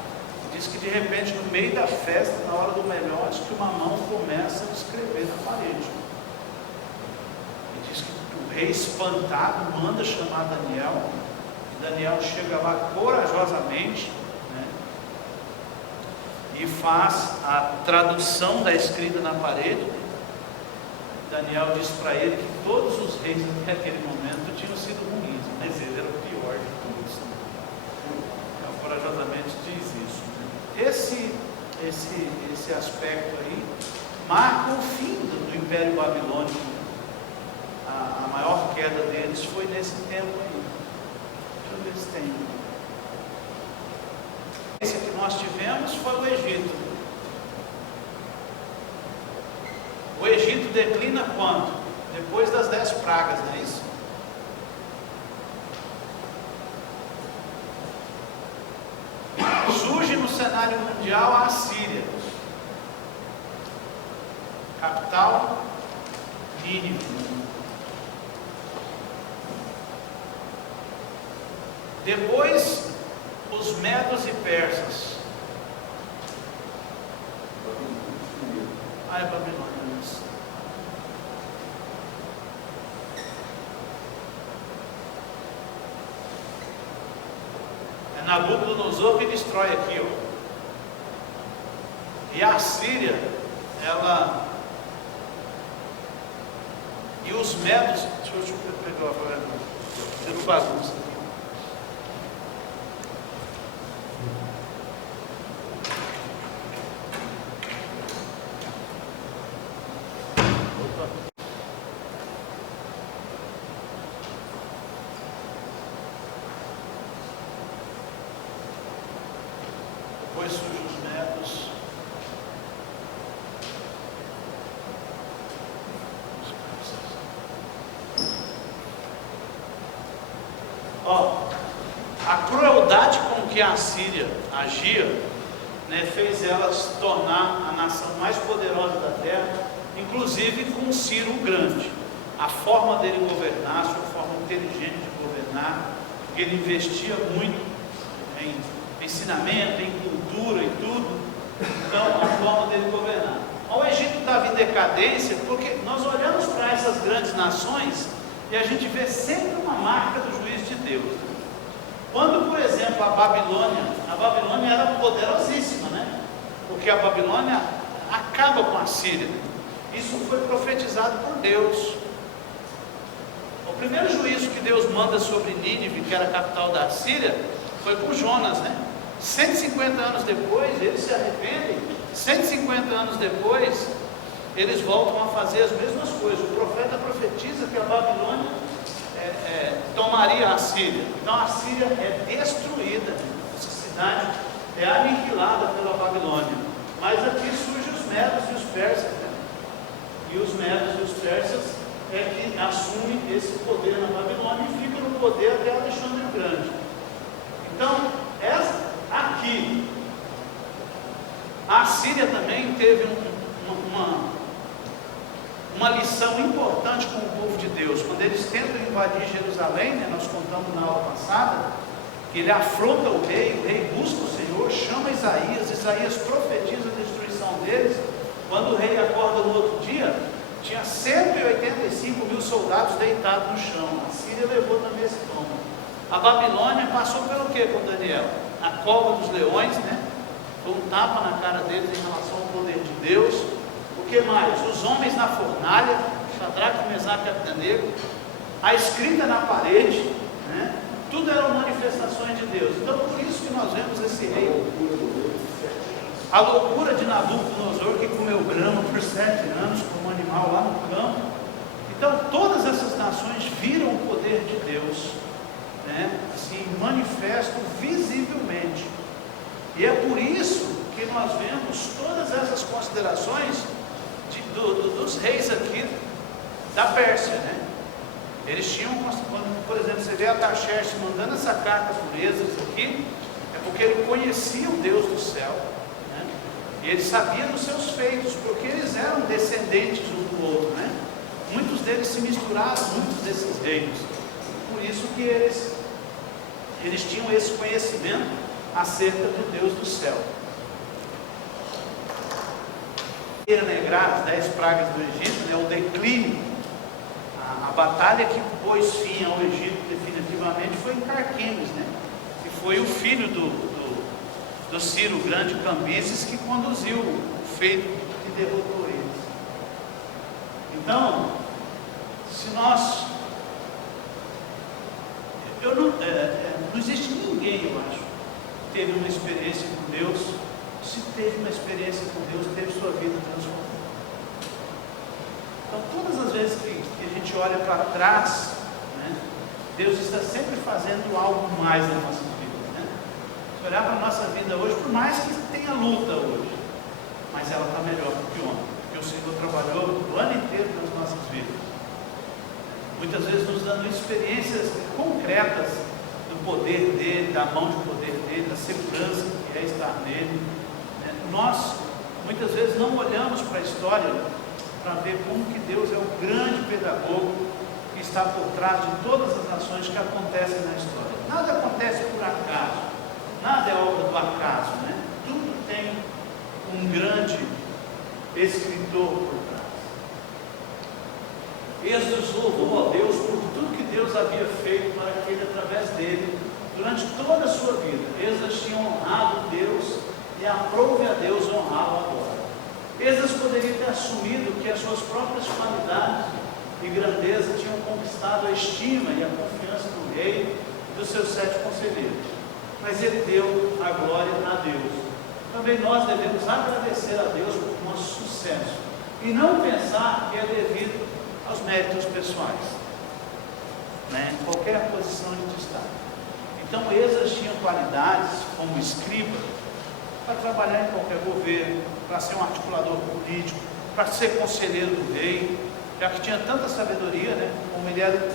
Diz que de repente, no meio da festa, na hora do melhor, diz que uma mão começa a escrever na parede. Diz que o rei espantado manda chamar Daniel, e Daniel chega lá corajosamente, né, e faz a tradução da escrita na parede. Daniel diz para ele que todos os reis até aquele momento tinham sido ruins, mas ele era o pior de todos. Então, corajosamente diz isso, né? Esse aspecto aí marca o fim do Império Babilônico. A maior queda deles foi nesse tempo aí. Deixa eu ver se tem. Esse que nós tivemos foi o Egito. O Egito declina quando? Depois das 10 pragas, não é isso? Surge no cenário mundial a Assíria. Capital, Nínive. Depois, os medos e persas. É Babilônia, isso. É Nabucodonosor que destrói aqui, ó. E a Síria, ela... E os medos... Deixa eu pegar a palavra. Tendo bagunça. Depois surgem os medos. Ó, a crueldade com que a Assíria agia, né, fez ela se tornar a nação mais poderosa da terra, inclusive com Ciro o Grande. A forma dele governar, sua forma inteligente de governar, porque ele investia muito em ensinamento, em cultura e tudo. Então, a forma dele governar. O Egito estava em decadência porque nós olhamos para essas grandes nações e a gente vê sempre uma marca do juízo de Deus. Quando, por exemplo, a Babilônia era poderosíssima, né? Porque a Babilônia acaba com a Síria. Isso foi profetizado por Deus. O primeiro juízo que Deus manda sobre Nínive, que era a capital da Síria, foi com Jonas, né? 150 anos depois, eles se arrependem. 150 anos depois, eles voltam a fazer as mesmas coisas. O profeta profetiza que a Babilônia tomaria a Síria. Então a Síria é destruída, essa cidade é aniquilada pela Babilônia. Mas aqui surgem os medos e os persas, né? E os medos e os persas é que assumem esse poder na Babilônia e ficam no poder até Alexandre o Grande. Então, aqui, a Síria também teve uma lição importante com o povo de Deus. Quando eles tentam invadir Jerusalém, né, nós contamos na aula passada, que ele afronta o rei busca o Senhor, chama Isaías profetiza a destruição deles. Quando o rei acorda no outro dia, tinha 185 mil soldados deitados no chão. A Síria levou também esse tombo. A Babilônia passou pelo que com Daniel? A cova dos leões, né? Foi um tapa na cara deles em relação ao poder de Deus. O que mais? Os homens na fornalha, Shadraque, Mesaque e Abdenego, a escrita na parede, né? Tudo eram manifestações de Deus. Então, por isso que nós vemos esse rei. A loucura de Nabucodonosor, que comeu grama por 7 anos, como animal lá no campo. Então, todas essas nações viram o poder de Deus, né? Se manifestam visivelmente. E é por isso que nós vemos todas essas considerações dos reis aqui da Pérsia, né? Eles tinham, por exemplo, você vê Artaxerxes mandando essa carta por Esdras aqui, é porque ele conhecia o Deus do céu, né? E ele sabia dos seus feitos, porque eles eram descendentes um do outro, né? Muitos deles se misturaram, muitos desses reinos. Por isso que eles tinham esse conhecimento acerca do Deus do céu. As 10 pragas do Egito, né, o declínio, a batalha que pôs fim ao Egito definitivamente foi em Carquemes, né, que foi o filho do Ciro, o grande Cambises, que conduziu o feito que derrotou eles. Então, se nós... não existe ninguém, eu acho, que teve uma experiência com Deus. Se teve uma experiência com Deus, teve sua vida transformada. Então, todas as vezes que a gente olha para trás, né, Deus está sempre fazendo algo mais na nossa vida, né? Se olhar para a nossa vida hoje, por mais que tenha luta hoje, mas ela está melhor do que ontem, porque o Senhor trabalhou o ano inteiro nas nossas vidas, muitas vezes nos dando experiências concretas do poder dele, da mão de poder dele, da segurança que é estar nele. Nós, muitas vezes, não olhamos para a história para ver como que Deus é o grande pedagogo que está por trás de todas as ações que acontecem na história. Nada acontece por acaso, nada é obra do acaso, né? Tudo tem um grande escritor por trás. Esdras louvou a Deus por tudo que Deus havia feito para que ele, através dele, durante toda a sua vida, Esdras tinha honrado Deus e aprove a Deus honrá-lo agora. Esdras poderia ter assumido que as suas próprias qualidades e grandeza tinham conquistado a estima e a confiança do rei e dos seus 7 conselheiros, mas ele deu a glória a Deus. Também nós devemos agradecer a Deus por nosso sucesso e não pensar que é devido aos méritos pessoais, né? Em qualquer posição de destaque. Então, Esdras tinha qualidades como escriba para trabalhar em qualquer governo, para ser um articulador político, para ser conselheiro do rei, já que tinha tanta sabedoria, né? Como ele era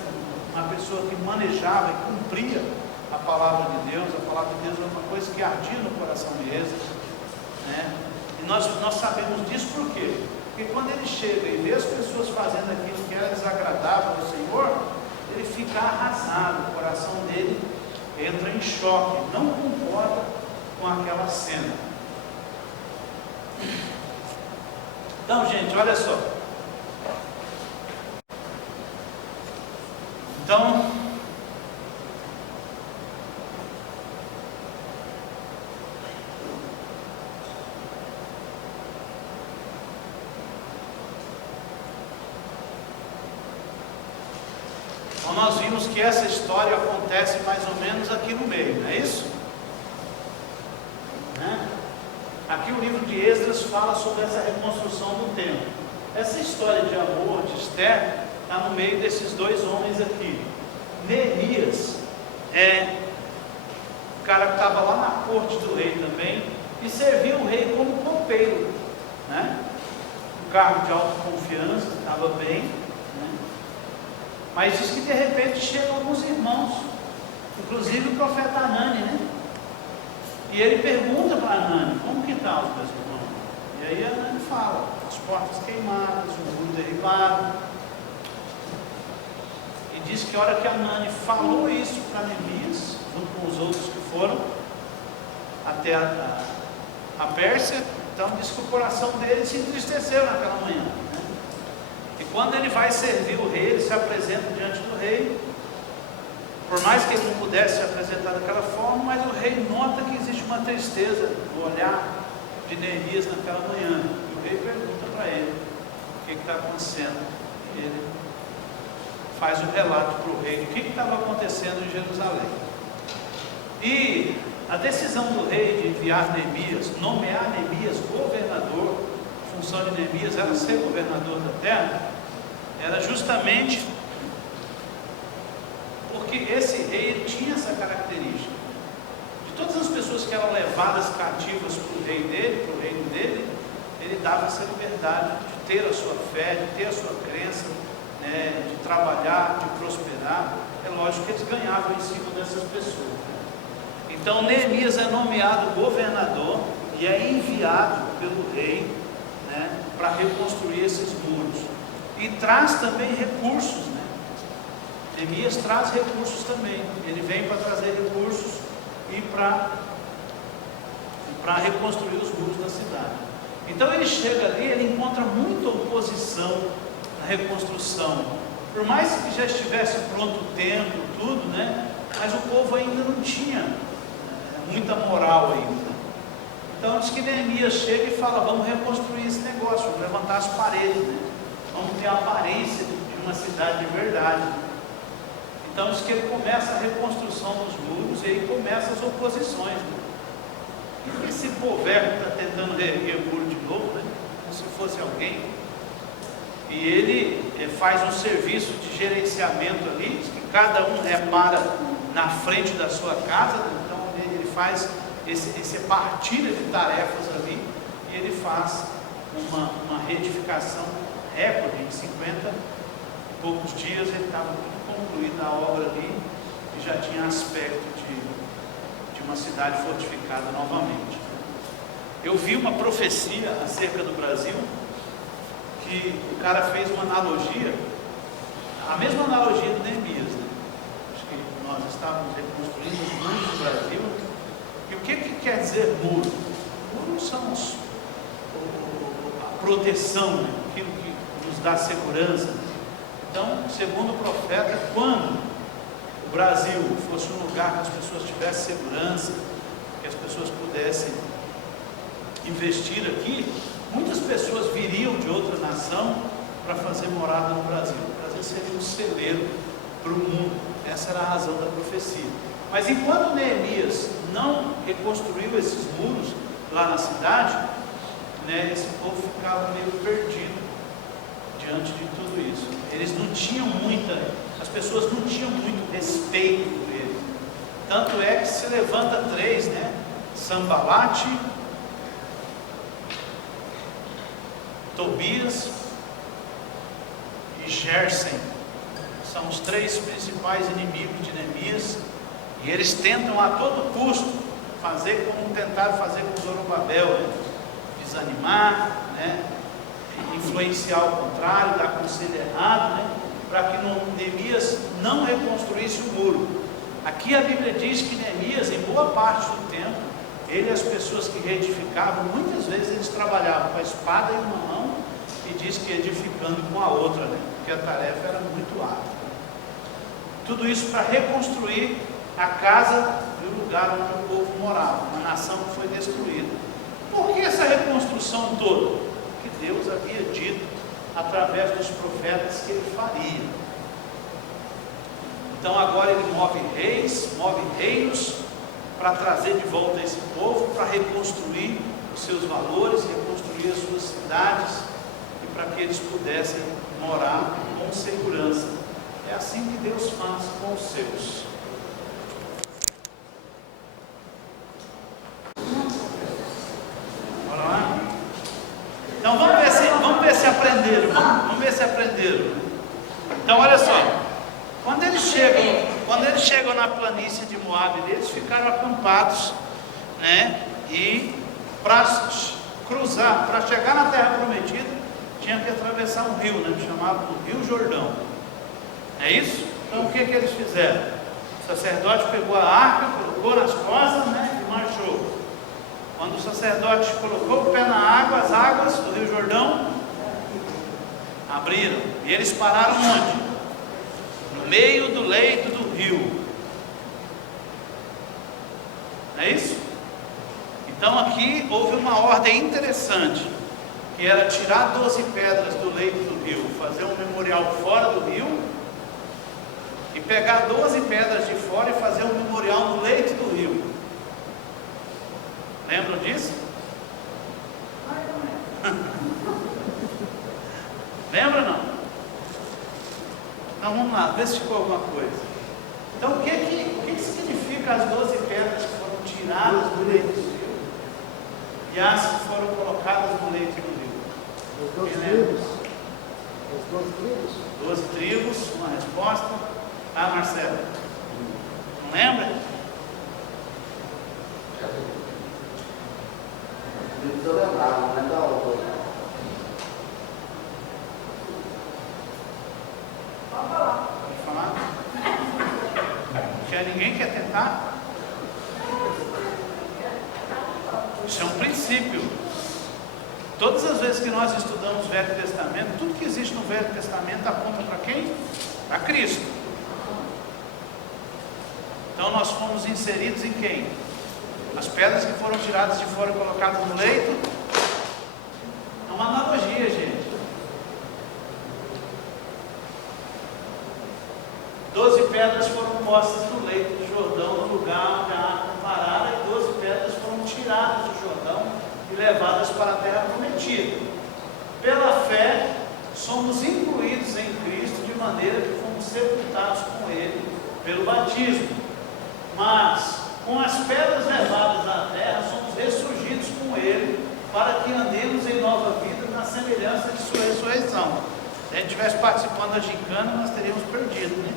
uma pessoa que manejava e cumpria a palavra de Deus. A palavra de Deus é uma coisa que ardia no coração de Esdras, né? E nós sabemos disso por quê? Porque quando ele chega e vê as pessoas fazendo aquilo que era desagradável ao Senhor, ele fica arrasado, o coração dele entra em choque, não concorda com aquela cena. Então, gente, olha só. Então, nós vimos que essa história acontece mais ou menos aqui no meio, não é isso? Aqui o livro de Esdras fala sobre essa reconstrução do templo. Essa história de amor de Esther está no meio desses 2 homens aqui. Neemias é o cara que estava lá na corte do rei também e servia o rei como copeiro, né? Um cargo de autoconfiança, estava bem, né? Mas diz que de repente chegam alguns irmãos, inclusive o profeta Anani, né? E ele pergunta para Anani, como que está os meus irmãos? E aí Anani fala, as portas queimadas, o muro derribado. E diz que a hora que Anani falou isso para Neemias, junto com os outros que foram até a Pérsia. Então diz que o coração dele se entristeceu naquela manhã, né? E quando ele vai servir o rei, ele se apresenta diante do rei. Por mais que ele não pudesse se apresentar daquela forma, mas o rei nota que existe uma tristeza no olhar de Neemias naquela manhã. E o rei pergunta para ele o que está acontecendo. E ele faz o relato para o rei do que estava acontecendo em Jerusalém. E a decisão do rei de enviar Neemias, nomear Neemias governador, a função de Neemias era ser governador da terra, era justamente porque esse rei ele tinha essa característica. De todas as pessoas que eram levadas cativas para o rei dele, para o reino dele, ele dava essa liberdade de ter a sua fé, de ter a sua crença, né, de trabalhar, de prosperar. É lógico que eles ganhavam em cima dessas pessoas. Então Neemias é nomeado governador e é enviado pelo rei, né, para reconstruir esses muros. E traz também recursos, né? Neemias traz recursos também. Ele vem para trazer recursos e para reconstruir os muros da cidade. Então ele chega ali, ele encontra muita oposição na reconstrução. Por mais que já estivesse pronto o templo, tudo, né? Mas o povo ainda não tinha muita moral ainda. Então diz que Neemias chega e fala: vamos reconstruir esse negócio, vamos levantar as paredes, né? Vamos ter a aparência de uma cidade de verdade. Então diz que ele começa a reconstrução dos muros e aí começam as oposições, né? E esse poverco está tentando reerguer o muro de novo, né? Como se fosse alguém. E ele faz um serviço de gerenciamento ali, diz que cada um repara na frente da sua casa, né? Então ele faz esse partilha de tarefas ali, e ele faz uma reedificação recorde. Em 50 e poucos dias ele estava concluída a obra ali e já tinha aspecto de uma cidade fortificada novamente. Eu vi uma profecia acerca do Brasil, que o cara fez uma analogia, a mesma analogia de Neemias, né? Acho que nós estávamos reconstruindo os muros do Brasil. E o que quer dizer muro? Muros são a proteção, né? Aquilo que nos dá segurança. Então, segundo o profeta, quando o Brasil fosse um lugar que as pessoas tivessem segurança, que as pessoas pudessem investir aqui, muitas pessoas viriam de outra nação para fazer morada no Brasil. O Brasil seria um celeiro para o mundo. Essa era a razão da profecia. Mas enquanto Neemias não reconstruiu esses muros lá na cidade, né, esse povo ficava meio perdido diante de tudo isso. Eles não tinham as pessoas não tinham muito respeito por eles. Tanto é que se levanta 3, né? Sanbalate, Tobias e Gersen. São os 3 principais inimigos de Neemias. E eles tentam a todo custo fazer como tentaram fazer com Zorobabel, né? Desanimar, né? Influenciar o contrário, dar conselho errado, né? Para que Neemias não reconstruísse o muro. Aqui a Bíblia diz que Neemias, em boa parte do tempo, ele e as pessoas que reedificavam, muitas vezes eles trabalhavam com a espada em uma mão e diz que edificando com a outra, né? Porque a tarefa era muito árdua. Tudo isso para reconstruir a casa e o lugar onde o povo morava, uma nação que foi destruída. Por que essa reconstrução toda? Que Deus havia dito através dos profetas que ele faria. Então agora ele move reis, move reinos para trazer de volta esse povo, para reconstruir os seus valores, reconstruir as suas cidades e para que eles pudessem morar com segurança. É assim que Deus faz com os seus. Bora lá? Então vamos ver se aprenderam. Vamos ver se aprenderam. Então olha só. Quando eles chegam na planície de Moabe, eles ficaram acampados, né? E para cruzar, para chegar na terra prometida, tinha que atravessar um rio, né? Chamado Rio Jordão. É isso? Então o que eles fizeram? sacerdote pegou a arca, colocou nas costas, né, e marchou. Quando o sacerdote colocou o pé na água, as águas do Rio Jordão abriram. E eles pararam onde? No meio do leito do rio. Não é isso? Então aqui houve uma ordem interessante, que era tirar 12 pedras do leito do rio, fazer um memorial fora do rio, e pegar 12 pedras de fora e fazer um memorial no leito do rio. Lembram disso? Lembra não? Então vamos lá, vê se ficou alguma coisa. Então o que significa as 12 pedras que foram tiradas do leito do rio e as que foram colocadas no leito do rio? As 12 tribos. As 12 tribos. 12 tribos, uma resposta. Ah, Marcelo, não lembra? Eu lembrava, não lembro da outra. Pode falar? Já ninguém quer tentar? Isso é um princípio. Todas as vezes que nós estudamos o Velho Testamento, tudo que existe no Velho Testamento aponta para quem? Para Cristo. Então nós fomos inseridos em quem? As pedras que foram tiradas de fora e colocadas no leito. É uma analogia, gente. 12 pedras foram postas no leito do Jordão, no lugar onde a arca parara, e 12 pedras foram tiradas do Jordão e levadas para a terra prometida. Pela fé, somos incluídos em Cristo, de maneira que fomos sepultados com Ele pelo batismo. Mas, com as pedras levadas à terra, somos ressurgidos com Ele, para que andemos em nova vida na semelhança de sua ressurreição. Se a gente estivesse participando da gincana, nós teríamos perdido, né?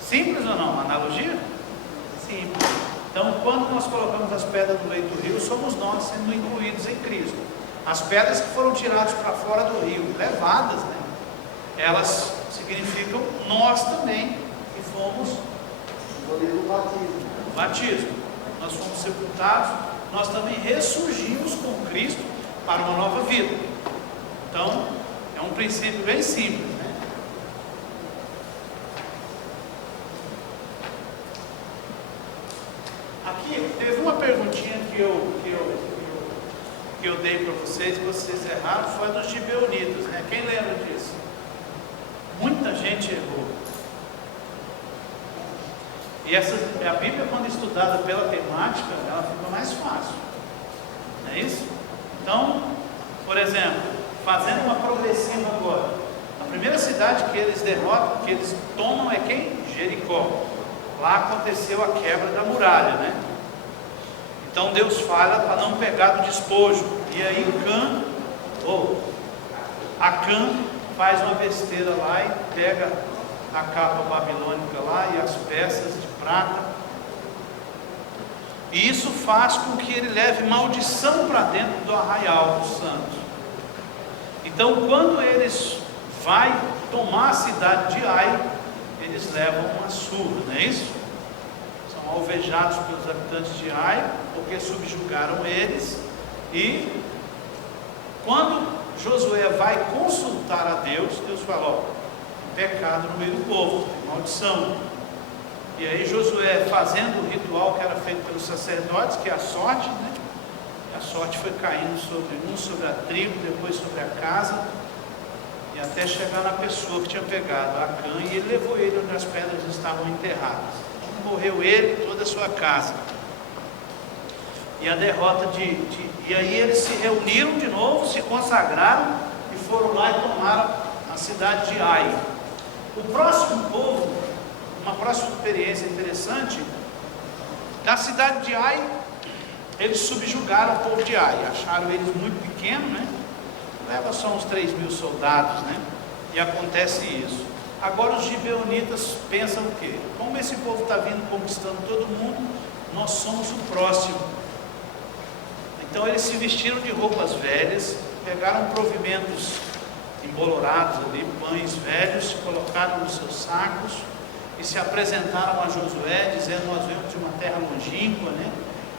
Simples ou não? Uma analogia? Simples. Então, quando nós colocamos as pedras no leito do rio, somos nós sendo incluídos em Cristo. As pedras que foram tiradas para fora do rio, levadas, né? Elas significam nós também, que fomos O batismo. Nós fomos sepultados, nós também ressurgimos com Cristo para uma nova vida. Então, é um princípio bem simples, né? Aqui teve uma perguntinha que eu dei para vocês erraram, foi dos gibeonitas, né? Quem lembra disso? Muita gente errou. E a Bíblia, quando estudada pela temática, ela fica mais fácil. Não é isso? Então, por exemplo, fazendo uma progressiva agora, a primeira cidade que eles derrotam, que eles tomam é quem? Jericó. Lá aconteceu a quebra da muralha, né? Então Deus fala para não pegar do despojo. E aí Acã faz uma besteira lá e pega a capa babilônica lá e as peças de prata. E isso faz com que ele leve maldição para dentro do arraial dos santos. Então, quando eles vão tomar a cidade de Ai, eles levam uma surra, não é isso? São alvejados pelos habitantes de Ai, porque subjugaram eles. E quando Josué vai consultar a Deus, Deus fala: ó, pecado no meio do povo, maldição. E aí Josué, fazendo o ritual que era feito pelos sacerdotes, que é a sorte, né? A sorte foi caindo sobre a tribo, depois sobre a casa, e até chegar na pessoa que tinha pegado Acã, e ele levou ele onde as pedras estavam enterradas. Então, morreu ele e toda a sua casa. E a derrota e aí eles se reuniram de novo, se consagraram e foram lá e tomaram a cidade de Ai. O próximo povo, uma próxima experiência interessante, na cidade de Ai, eles subjugaram o povo de Ai, acharam eles muito pequenos, né? Leva só uns 3.000 soldados, né? E acontece isso. Agora os gibeonitas pensam o quê? Como esse povo está vindo conquistando todo mundo, nós somos o próximo. Então eles se vestiram de roupas velhas, pegaram provimentos embolorados ali, pães velhos, colocaram nos seus sacos e se apresentaram a Josué, dizendo: nós vemos de uma terra longínqua, né?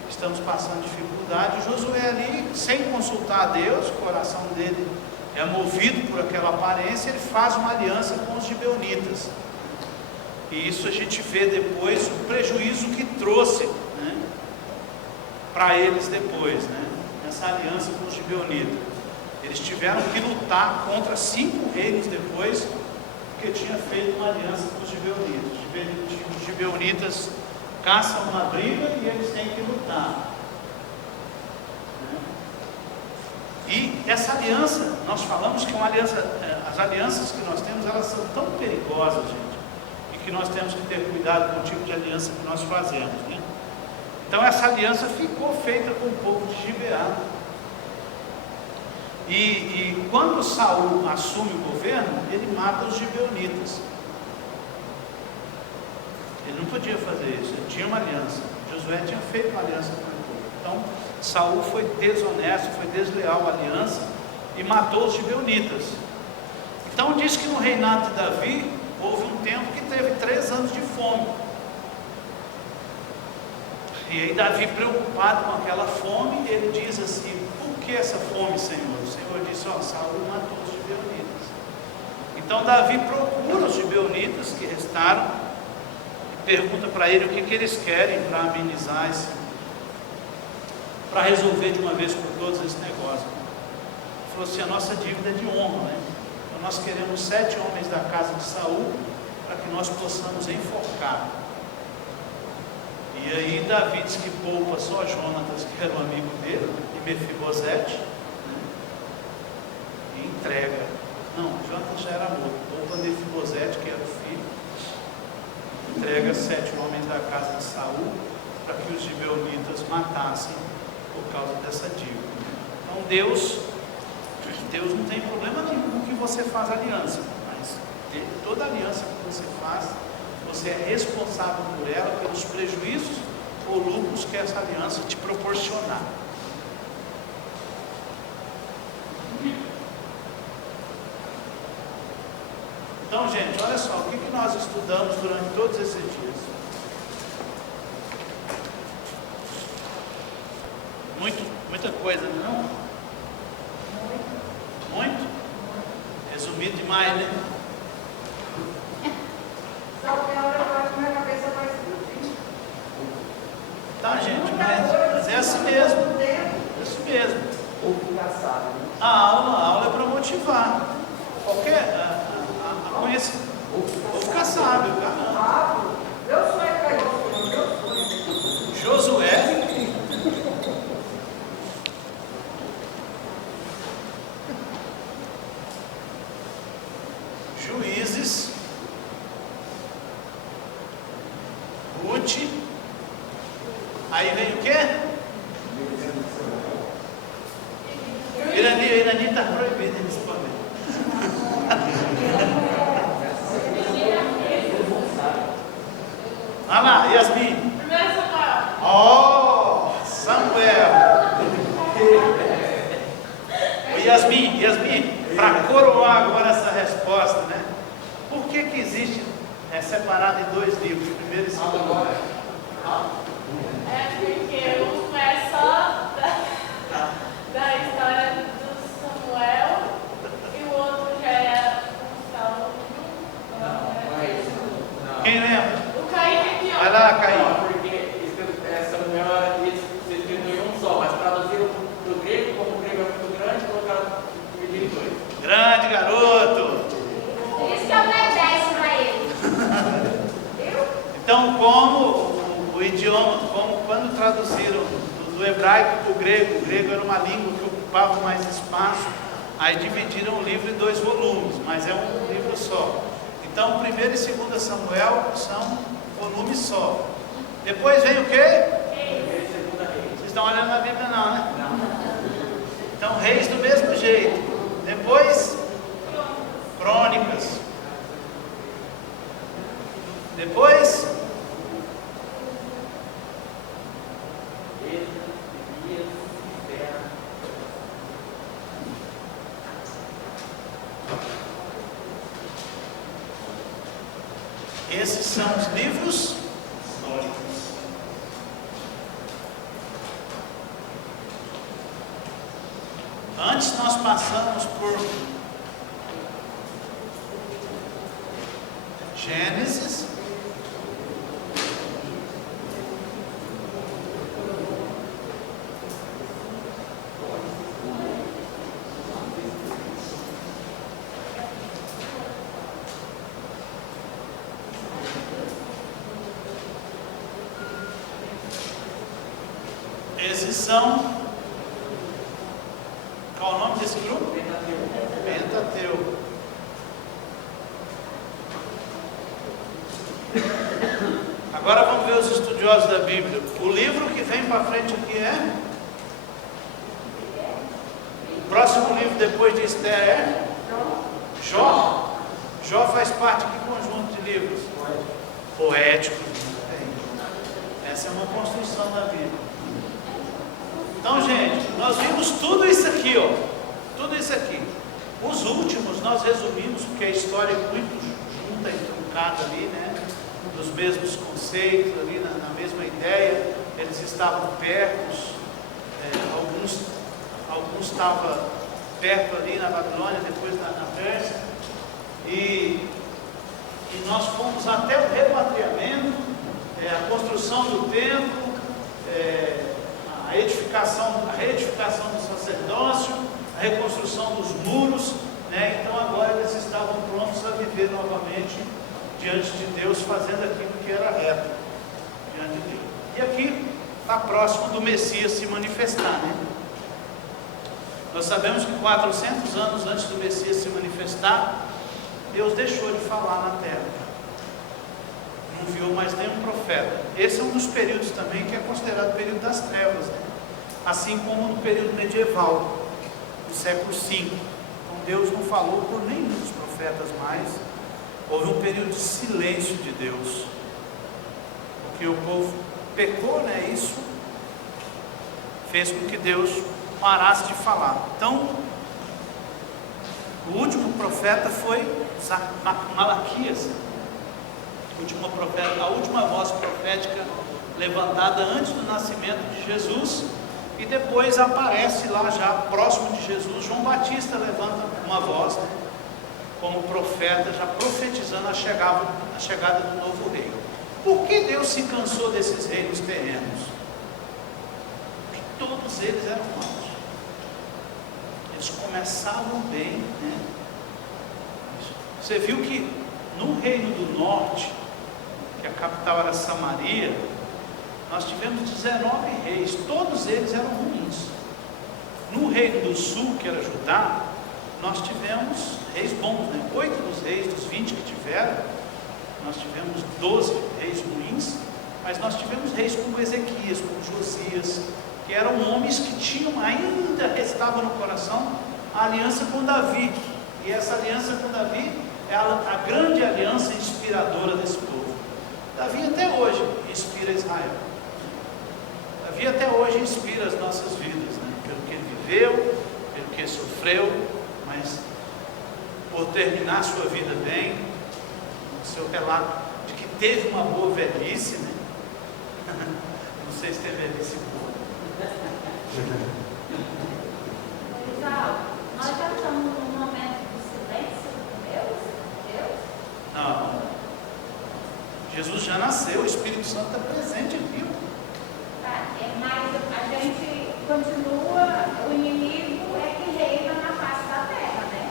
Estamos passando dificuldade. E Josué ali, sem consultar a Deus, o coração dele é movido por aquela aparência, ele faz uma aliança com os gibeonitas. E isso a gente vê depois, o prejuízo que trouxe, né, para eles depois, né, essa aliança com os gibeonitas. Eles tiveram que lutar contra 5 reinos depois, porque tinha feito uma aliança com os gibeonitas. Os gibeonitas caçam uma briga e eles têm que lutar. E essa aliança, nós falamos que uma aliança, as alianças que nós temos, elas são tão perigosas, gente, e que nós temos que ter cuidado com o tipo de aliança que nós fazemos, né? Então essa aliança ficou feita com o povo de Gibeá. E quando Saul assume o governo, ele mata os gibeonitas. Ele não podia fazer isso, ele tinha uma aliança. Josué tinha feito uma aliança com o povo. Então Saul foi desonesto, foi desleal à aliança e matou os gibeonitas. Então diz que no reinado de Davi houve um tempo que teve 3 anos de fome. E aí Davi, preocupado com aquela fome, ele diz assim: por que essa fome, Senhor? O Senhor disse: ó, Saul matou os gibeonitas. Então Davi procura os gibeonitas que restaram e pergunta para ele o que eles querem para amenizar para resolver de uma vez por todas esse negócio. Ele falou assim: a nossa dívida é de honra, né? Então nós queremos 7 homens da casa de Saul para que nós possamos enforcar. E aí Davi diz que poupa só Jonatas, que era um amigo dele, e Mefibosete, né? E entrega. Não, Jonatas já era morto. Poupa Mefibosete, que era o filho, entrega 7 homens da casa de Saul para que os gibeonitas matassem por causa dessa dívida. Então Deus não tem problema nenhum com que você faz aliança, mas toda aliança que você faz, você é responsável por ela, pelos prejuízos ou lucros que essa aliança te proporcionar. Então, gente, olha só, o que nós estudamos durante todos esses dias? Muita coisa, não? Muito? Resumido demais, né? Tá, gente, mas é assim mesmo. É isso mesmo. Ou ficar sábio, né? A aula é para motivar. Qualquer conhecimento. Ou ficar sábio, caramba. Meu sonho é cair no filho, meu sonho. Josué. Juízes. Ruth. Aí vem o quê? Irani está proibido de responder. Olha lá, Yasmin. Oh, Samuel. Yasmin, para coroar agora essa resposta, né? Por que existe separado em 2 livros, primeiro e segundo? É porque um é só da história do Samuel e o outro já é um Saul. Quem lembra? O Caim é pior. Vai lá, Caim. Porque Samuel se escreveu em um só, mas traduziram do grego, como o grego é muito grande, colocaram dividido em 2. Grande garoto. Por isso que eu dei 10 para ele. Viu? Então, como o idioma, como quando traduziram do hebraico para o grego era uma língua que ocupava mais espaço, aí dividiram o livro em 2 volumes, mas é um livro só. Então, 1º e 2º Samuel são volumes só. Depois vem o quê? Vocês estão olhando na Bíblia não, né? Então, Reis do mesmo jeito. Depois, Crônicas. Depois, Esses são os livros históricos. Antes nós passamos por Gênesis, esses são, qual é o nome desse grupo? Pentateuco. Agora vamos ver os estudiosos da Bíblia. O livro que vem para frente aqui é? O próximo livro depois de Esther é? Jó. Jó faz parte de que conjunto de livros? Poéticos. Essa é uma construção da Bíblia. Então, gente, nós vimos tudo isso aqui, ó. Tudo isso aqui. Os últimos nós resumimos, porque a história é muito junta e truncada ali, né? Dos mesmos conceitos, ali na mesma ideia. Eles estavam perto, alguns estavam perto ali na Babilônia, depois na Pérsia. E nós fomos até o repatriamento, a construção do templo, a reedificação do sacerdócio, a reconstrução dos muros, né? Então agora eles estavam prontos a viver novamente diante de Deus, fazendo aquilo que era reto diante de Deus. E aqui está próximo do Messias se manifestar, né? Nós sabemos que 400 anos antes do Messias se manifestar, Deus deixou de falar na terra. Não enviou mais nenhum profeta. Esse é um dos períodos também que é considerado o período das trevas, né? Assim como no período medieval, no século V. Então Deus não falou por nenhum dos profetas mais. Houve um período de silêncio de Deus, porque o povo pecou, né? Isso fez com que Deus parasse de falar. Então, o último profeta foi Malaquias. A última voz profética levantada antes do nascimento de Jesus, e depois aparece lá já próximo de Jesus, João Batista levanta uma voz, né, como profeta, já profetizando a chegada do novo rei. Por que Deus se cansou desses reinos terrenos? Porque todos eles eram maus. Eles começavam bem, né? Você viu que no reino do norte, que a capital era Samaria, nós tivemos 19 reis, todos eles eram ruins. No reino do sul, que era Judá, nós tivemos reis bons, né? 8 dos reis, dos 20 que tiveram, nós tivemos 12 reis ruins, mas nós tivemos reis como Ezequias, como Josias, que eram homens que tinham, ainda restava no coração, a aliança com Davi. E essa aliança com Davi é a grande aliança inspiradora desse povo. Davi até hoje inspira Israel. Davi até hoje inspira as nossas vidas, né? Pelo que ele viveu, pelo que ele sofreu, mas por terminar sua vida bem, o seu relato de que teve uma boa velhice, né? Não sei se teve velhice boa. Pessoal, nós já estamos num momento de silêncio com Deus? Não. Jesus já nasceu, o Espírito Santo está presente aqui. Tá, mas a gente continua, o inimigo é que reina na face da terra, né?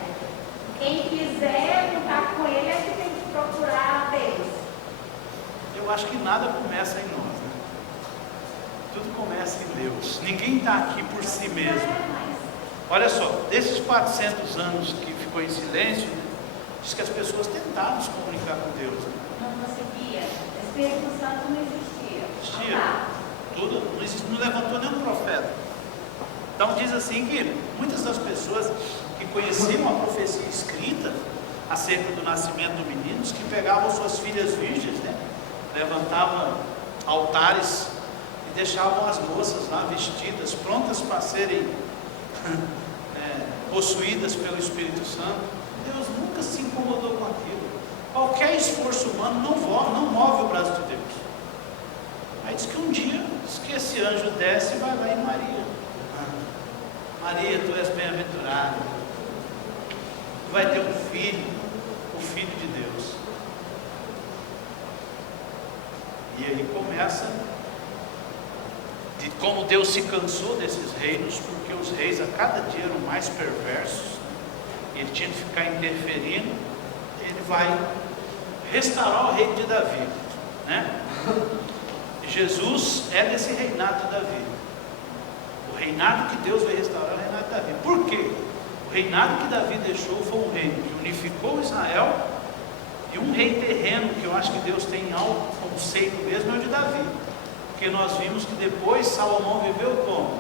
Quem quiser lutar com ele é que tem que procurar Deus. Eu acho que nada começa em nós, né? Tudo começa em Deus. Ninguém está aqui por si mesmo. Olha só, desses 400 anos que ficou em silêncio, diz que as pessoas tentaram se comunicar com Deus, né? Não conseguia. O Espírito Santo não existia. Existia. Tudo, não levantou nenhum profeta. Então diz assim que muitas das pessoas que conheciam a profecia escrita acerca do nascimento do menino, que pegavam suas filhas virgens, né? Levantavam altares e deixavam as moças lá vestidas, prontas para serem possuídas pelo Espírito Santo. Deus nunca se incomodou com aquilo. Qualquer esforço humano não move o braço de Deus. Aí diz que um dia, esse anjo desce e vai lá em Maria. Maria, tu és bem-aventurada. Tu vai ter um filho, o Filho de Deus. E aí começa de como Deus se cansou desses reinos, porque os reis a cada dia eram mais perversos, e ele tinha que ficar interferindo. Ele vai restaurar o reino de Davi, né? Jesus é desse reinado de Davi. O reinado que Deus vai restaurar é o reinado de Davi. Por quê? O reinado que Davi deixou foi um reino que unificou Israel, e um rei terreno que eu acho que Deus tem algo conceito mesmo é o de Davi. Porque nós vimos que depois Salomão viveu como?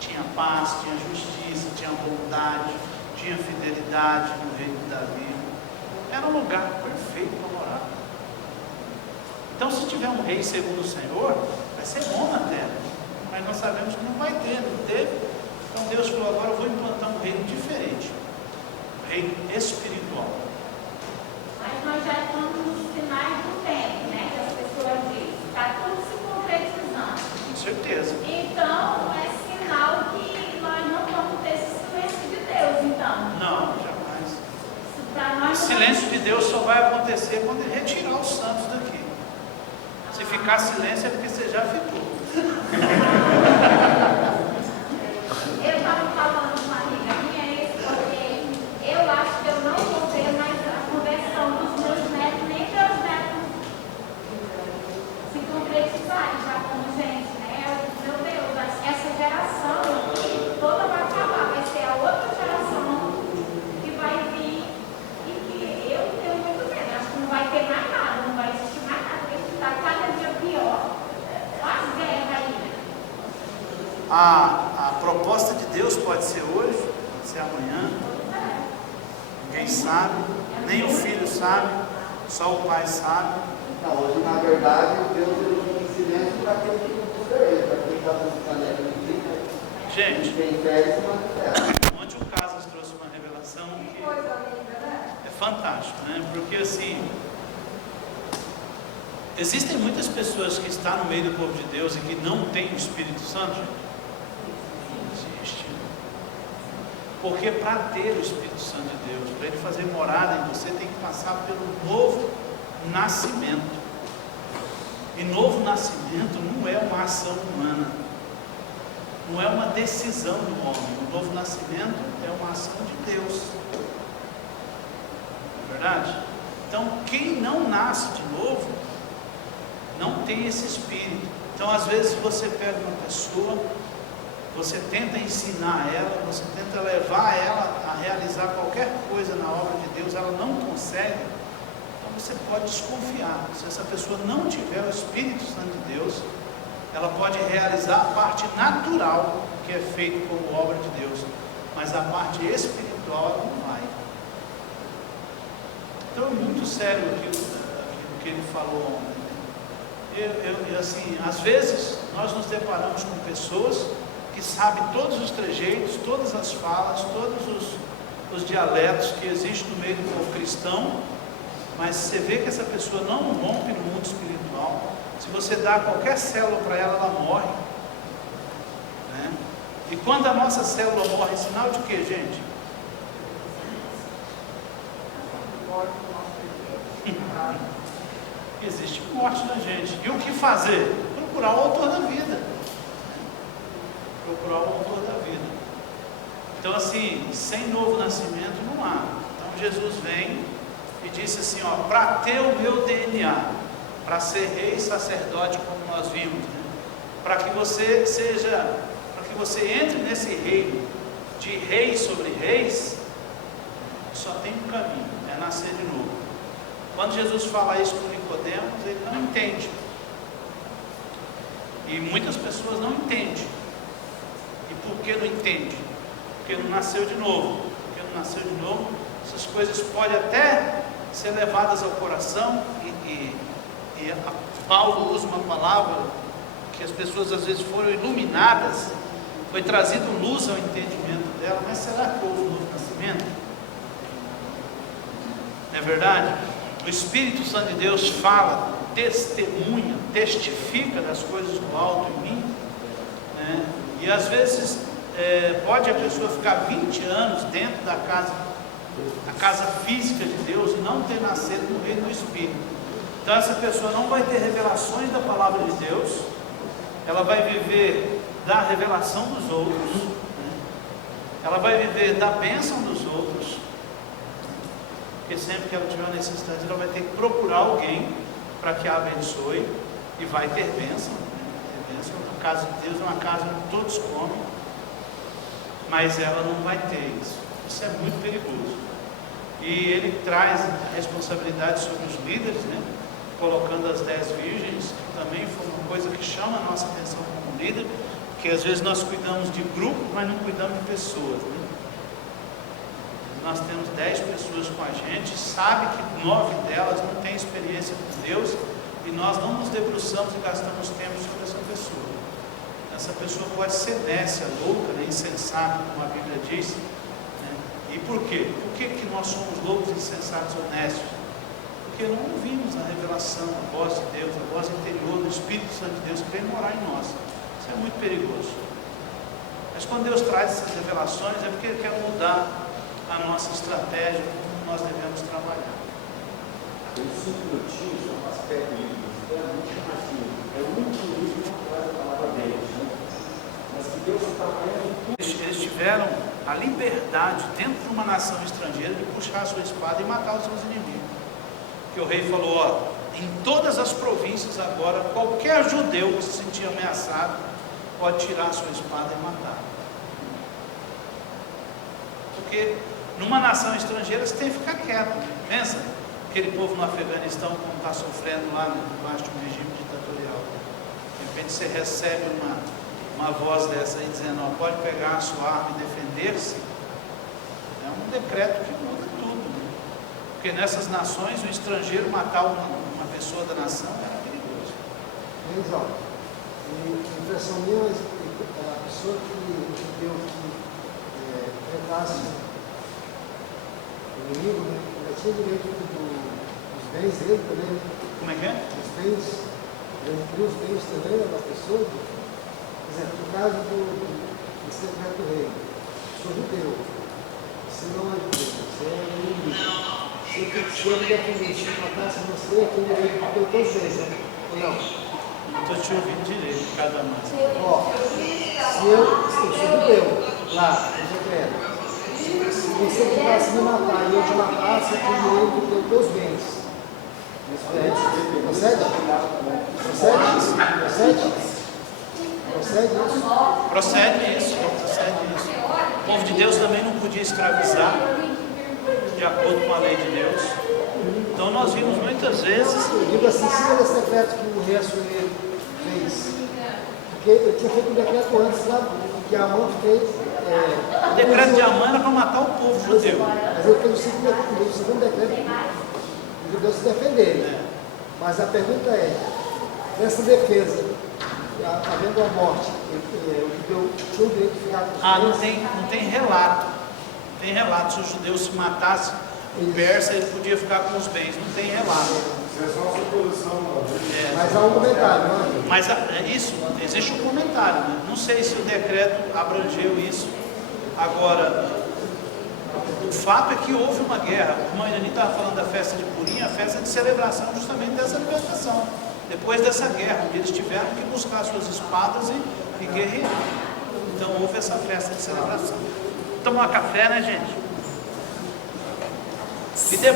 Tinha paz, tinha justiça, tinha bondade, tinha fidelidade no reino de Davi. Era um lugar perfeito para morar. Então, se tiver um rei segundo o Senhor, vai ser bom na terra. Mas nós sabemos que não vai ter, não teve. Então Deus falou, agora eu vou implantar um reino diferente. Um reino espiritual. Mas nós já estamos nos finais do tempo, né? Que as pessoas dizem. Está tudo se concretizando. Com certeza. Então, é sinal que nós não vamos ter esse silêncio de Deus, então. Não, jamais. Para nós, O silêncio de Deus só vai acontecer quando ele retirar os santos daqui. Se ficar silêncio é porque você já ficou. Eu estava falando com uma amiga minha isso, porque eu acho que eu não vou ver mais a conversão dos meus netos, nem meus netos se concretizarem já como gente, né? Meu Deus, essa geração toda vai acabar, vai ser a outra geração que vai vir e que eu tenho muito medo. Acho que não vai ter mais nada, não vai existir mais nada, porque está cada dia pior. As guerras aí. A proposta de Deus pode ser hoje, pode ser amanhã. Ninguém sabe, nem o filho sabe, só o pai sabe. Não, hoje, na verdade, Deus ele fica em silêncio para aquele que não busca ele, para quem está buscando ele, acredita. Gente, Quem pede, se manifesta. ontem o Casas trouxe uma revelação que é fantástico, né? Porque assim, existem muitas pessoas que estão no meio do povo de Deus e que não têm o Espírito Santo, gente. Existe. Porque para ter o Espírito Santo de Deus, para ele fazer morada em você, tem que passar pelo novo nascimento. E novo nascimento não é uma ação humana, não é uma decisão do homem. O novo nascimento é uma ação de Deus. Não é verdade? Então, quem não nasce de novo, não tem esse espírito. Então, às vezes, você pega uma pessoa, você tenta ensinar ela, você tenta levar ela a realizar qualquer coisa na obra de Deus, ela não consegue. Então, você pode desconfiar. Se essa pessoa não tiver o Espírito Santo de Deus, ela pode realizar a parte natural que é feita como obra de Deus, mas a parte espiritual ela não vai. Então, é muito sério aquilo que ele falou ontem. Assim, às vezes nós nos deparamos com pessoas que sabem todos os trejeitos, todas as falas, todos os dialetos que existem no meio do povo cristão, mas você vê que essa pessoa não rompe no mundo espiritual. Se você dá qualquer célula para ela, ela morre, né? E quando a nossa célula morre, é sinal de quê, gente? Existe morte na gente. E o que fazer? Procurar o autor da vida. Procurar o autor da vida. Então, assim, sem novo nascimento não há. Então, Jesus vem e disse assim, ó, para ter o meu DNA, para ser rei e sacerdote, como nós vimos, né? Para que você seja, para que você entre nesse reino de reis sobre reis, só tem um caminho, é nascer de novo. Quando Jesus fala isso com Nicodemos, ele não entende. E muitas pessoas não entendem. E por que não entende? Porque não nasceu de novo. Porque não nasceu de novo, essas coisas podem até ser levadas ao coração. E Paulo usa uma palavra que as pessoas às vezes foram iluminadas, foi trazido luz ao entendimento dela. Mas será que houve um novo nascimento? Não é verdade? O Espírito Santo de Deus fala, testemunha, testifica das coisas do alto em mim, né? E às vezes pode a pessoa ficar 20 anos dentro da casa, a casa física de Deus, e não ter nascido no reino do Espírito. Então essa pessoa não vai ter revelações da palavra de Deus, ela vai viver da revelação dos outros, né? Ela vai viver da bênção dos outros, porque sempre que ela tiver uma necessidade, ela vai ter que procurar alguém para que a abençoe, e vai ter bênção, né? Ter bênção. A casa de Deus é uma casa onde todos comem, mas ela não vai ter isso. Isso é muito perigoso. E ele traz a responsabilidade sobre os líderes, né? Colocando as 10 virgens, que também foi uma coisa que chama a nossa atenção como líder, porque às vezes nós cuidamos de grupo, mas não cuidamos de pessoas, né? Nós temos 10 pessoas com a gente, sabe que 9 delas não têm experiência com Deus, e nós não nos debruçamos e gastamos tempo sobre essa pessoa. Essa pessoa pode ser nécia, louca, né, insensata, como a Bíblia diz, né? E por quê? Por que nós somos loucos, insensatos, honestos? Porque não ouvimos a revelação, a voz de Deus, a voz interior do Espírito Santo de Deus que vem morar em nós. Isso é muito perigoso. Mas quando Deus traz essas revelações, é porque Ele quer mudar a nossa estratégia, como nós devemos trabalhar. Os 5 minutinhos são um aspecto é muito chamativo. É o único livro que não traz a palavra deles, né? Mas que Deus está vendo. Eles tiveram a liberdade, dentro de uma nação estrangeira, de puxar a sua espada e matar os seus inimigos. Que o rei falou: ó, em todas as províncias agora, qualquer judeu que se sentir ameaçado pode tirar a sua espada e matar. Porque numa nação estrangeira você tem que ficar quieto, né? Pensa, aquele povo no Afeganistão como está sofrendo lá debaixo de um regime ditatorial. De repente você recebe uma voz dessa aí dizendo: ó, pode pegar a sua arma e defender-se. É um decreto que muda tudo, né? Porque nessas nações o estrangeiro matar uma pessoa da nação era perigoso. Exato. E a impressão minha é a pessoa que deu que enfrentasse o inimigo, né? Ele tinha direito dos bens dele também, né? Como é que é? Os bens, ele inclui os bens também da pessoa. Por exemplo, no caso do secreto do rei, sou judeu, você não é judeu, você é inimigo. Se eu me defender, se eu matasse você, eu tenho direito de ter todos eles, né? Ou não? Não estou te ouvindo direito, cada mais. Ó, se eu sou judeu, lá, no secreto, se você tentasse me matar e eu te matasse, eu tenho direito de ter os teus bens. Procede? Procede? Procede? Procede isso? Procede isso. O povo de Deus também não podia escravizar, de acordo com a lei de Deus. Então nós vimos muitas vezes. Eu digo assim, cima desse decreto que o rei Assuero fez, porque ele tinha feito um decreto antes, sabe? Que Amã fez. O decreto de Amã era para matar o povo judeu. Mas ele fez o segundo decreto, os judeus se defenderem. Mas a pergunta é, nessa defesa, havendo a morte, o judeu tinha o direito de ficar com os bens? Não tem relato. Não tem relato. Se o judeu se matasse o persa, ele podia ficar com os bens. Não tem relato. É só a suposição, Mas há um comentário, não é? Mas isso, existe um comentário, né? Não sei se o decreto abrangeu isso. Agora, o fato é que houve uma guerra. Como a Irani estava falando da festa de Purim, a festa de celebração justamente dessa libertação. Depois dessa guerra, onde eles tiveram que buscar suas espadas e guerrear. Então houve essa festa de celebração. Tomar café, né, gente? E depois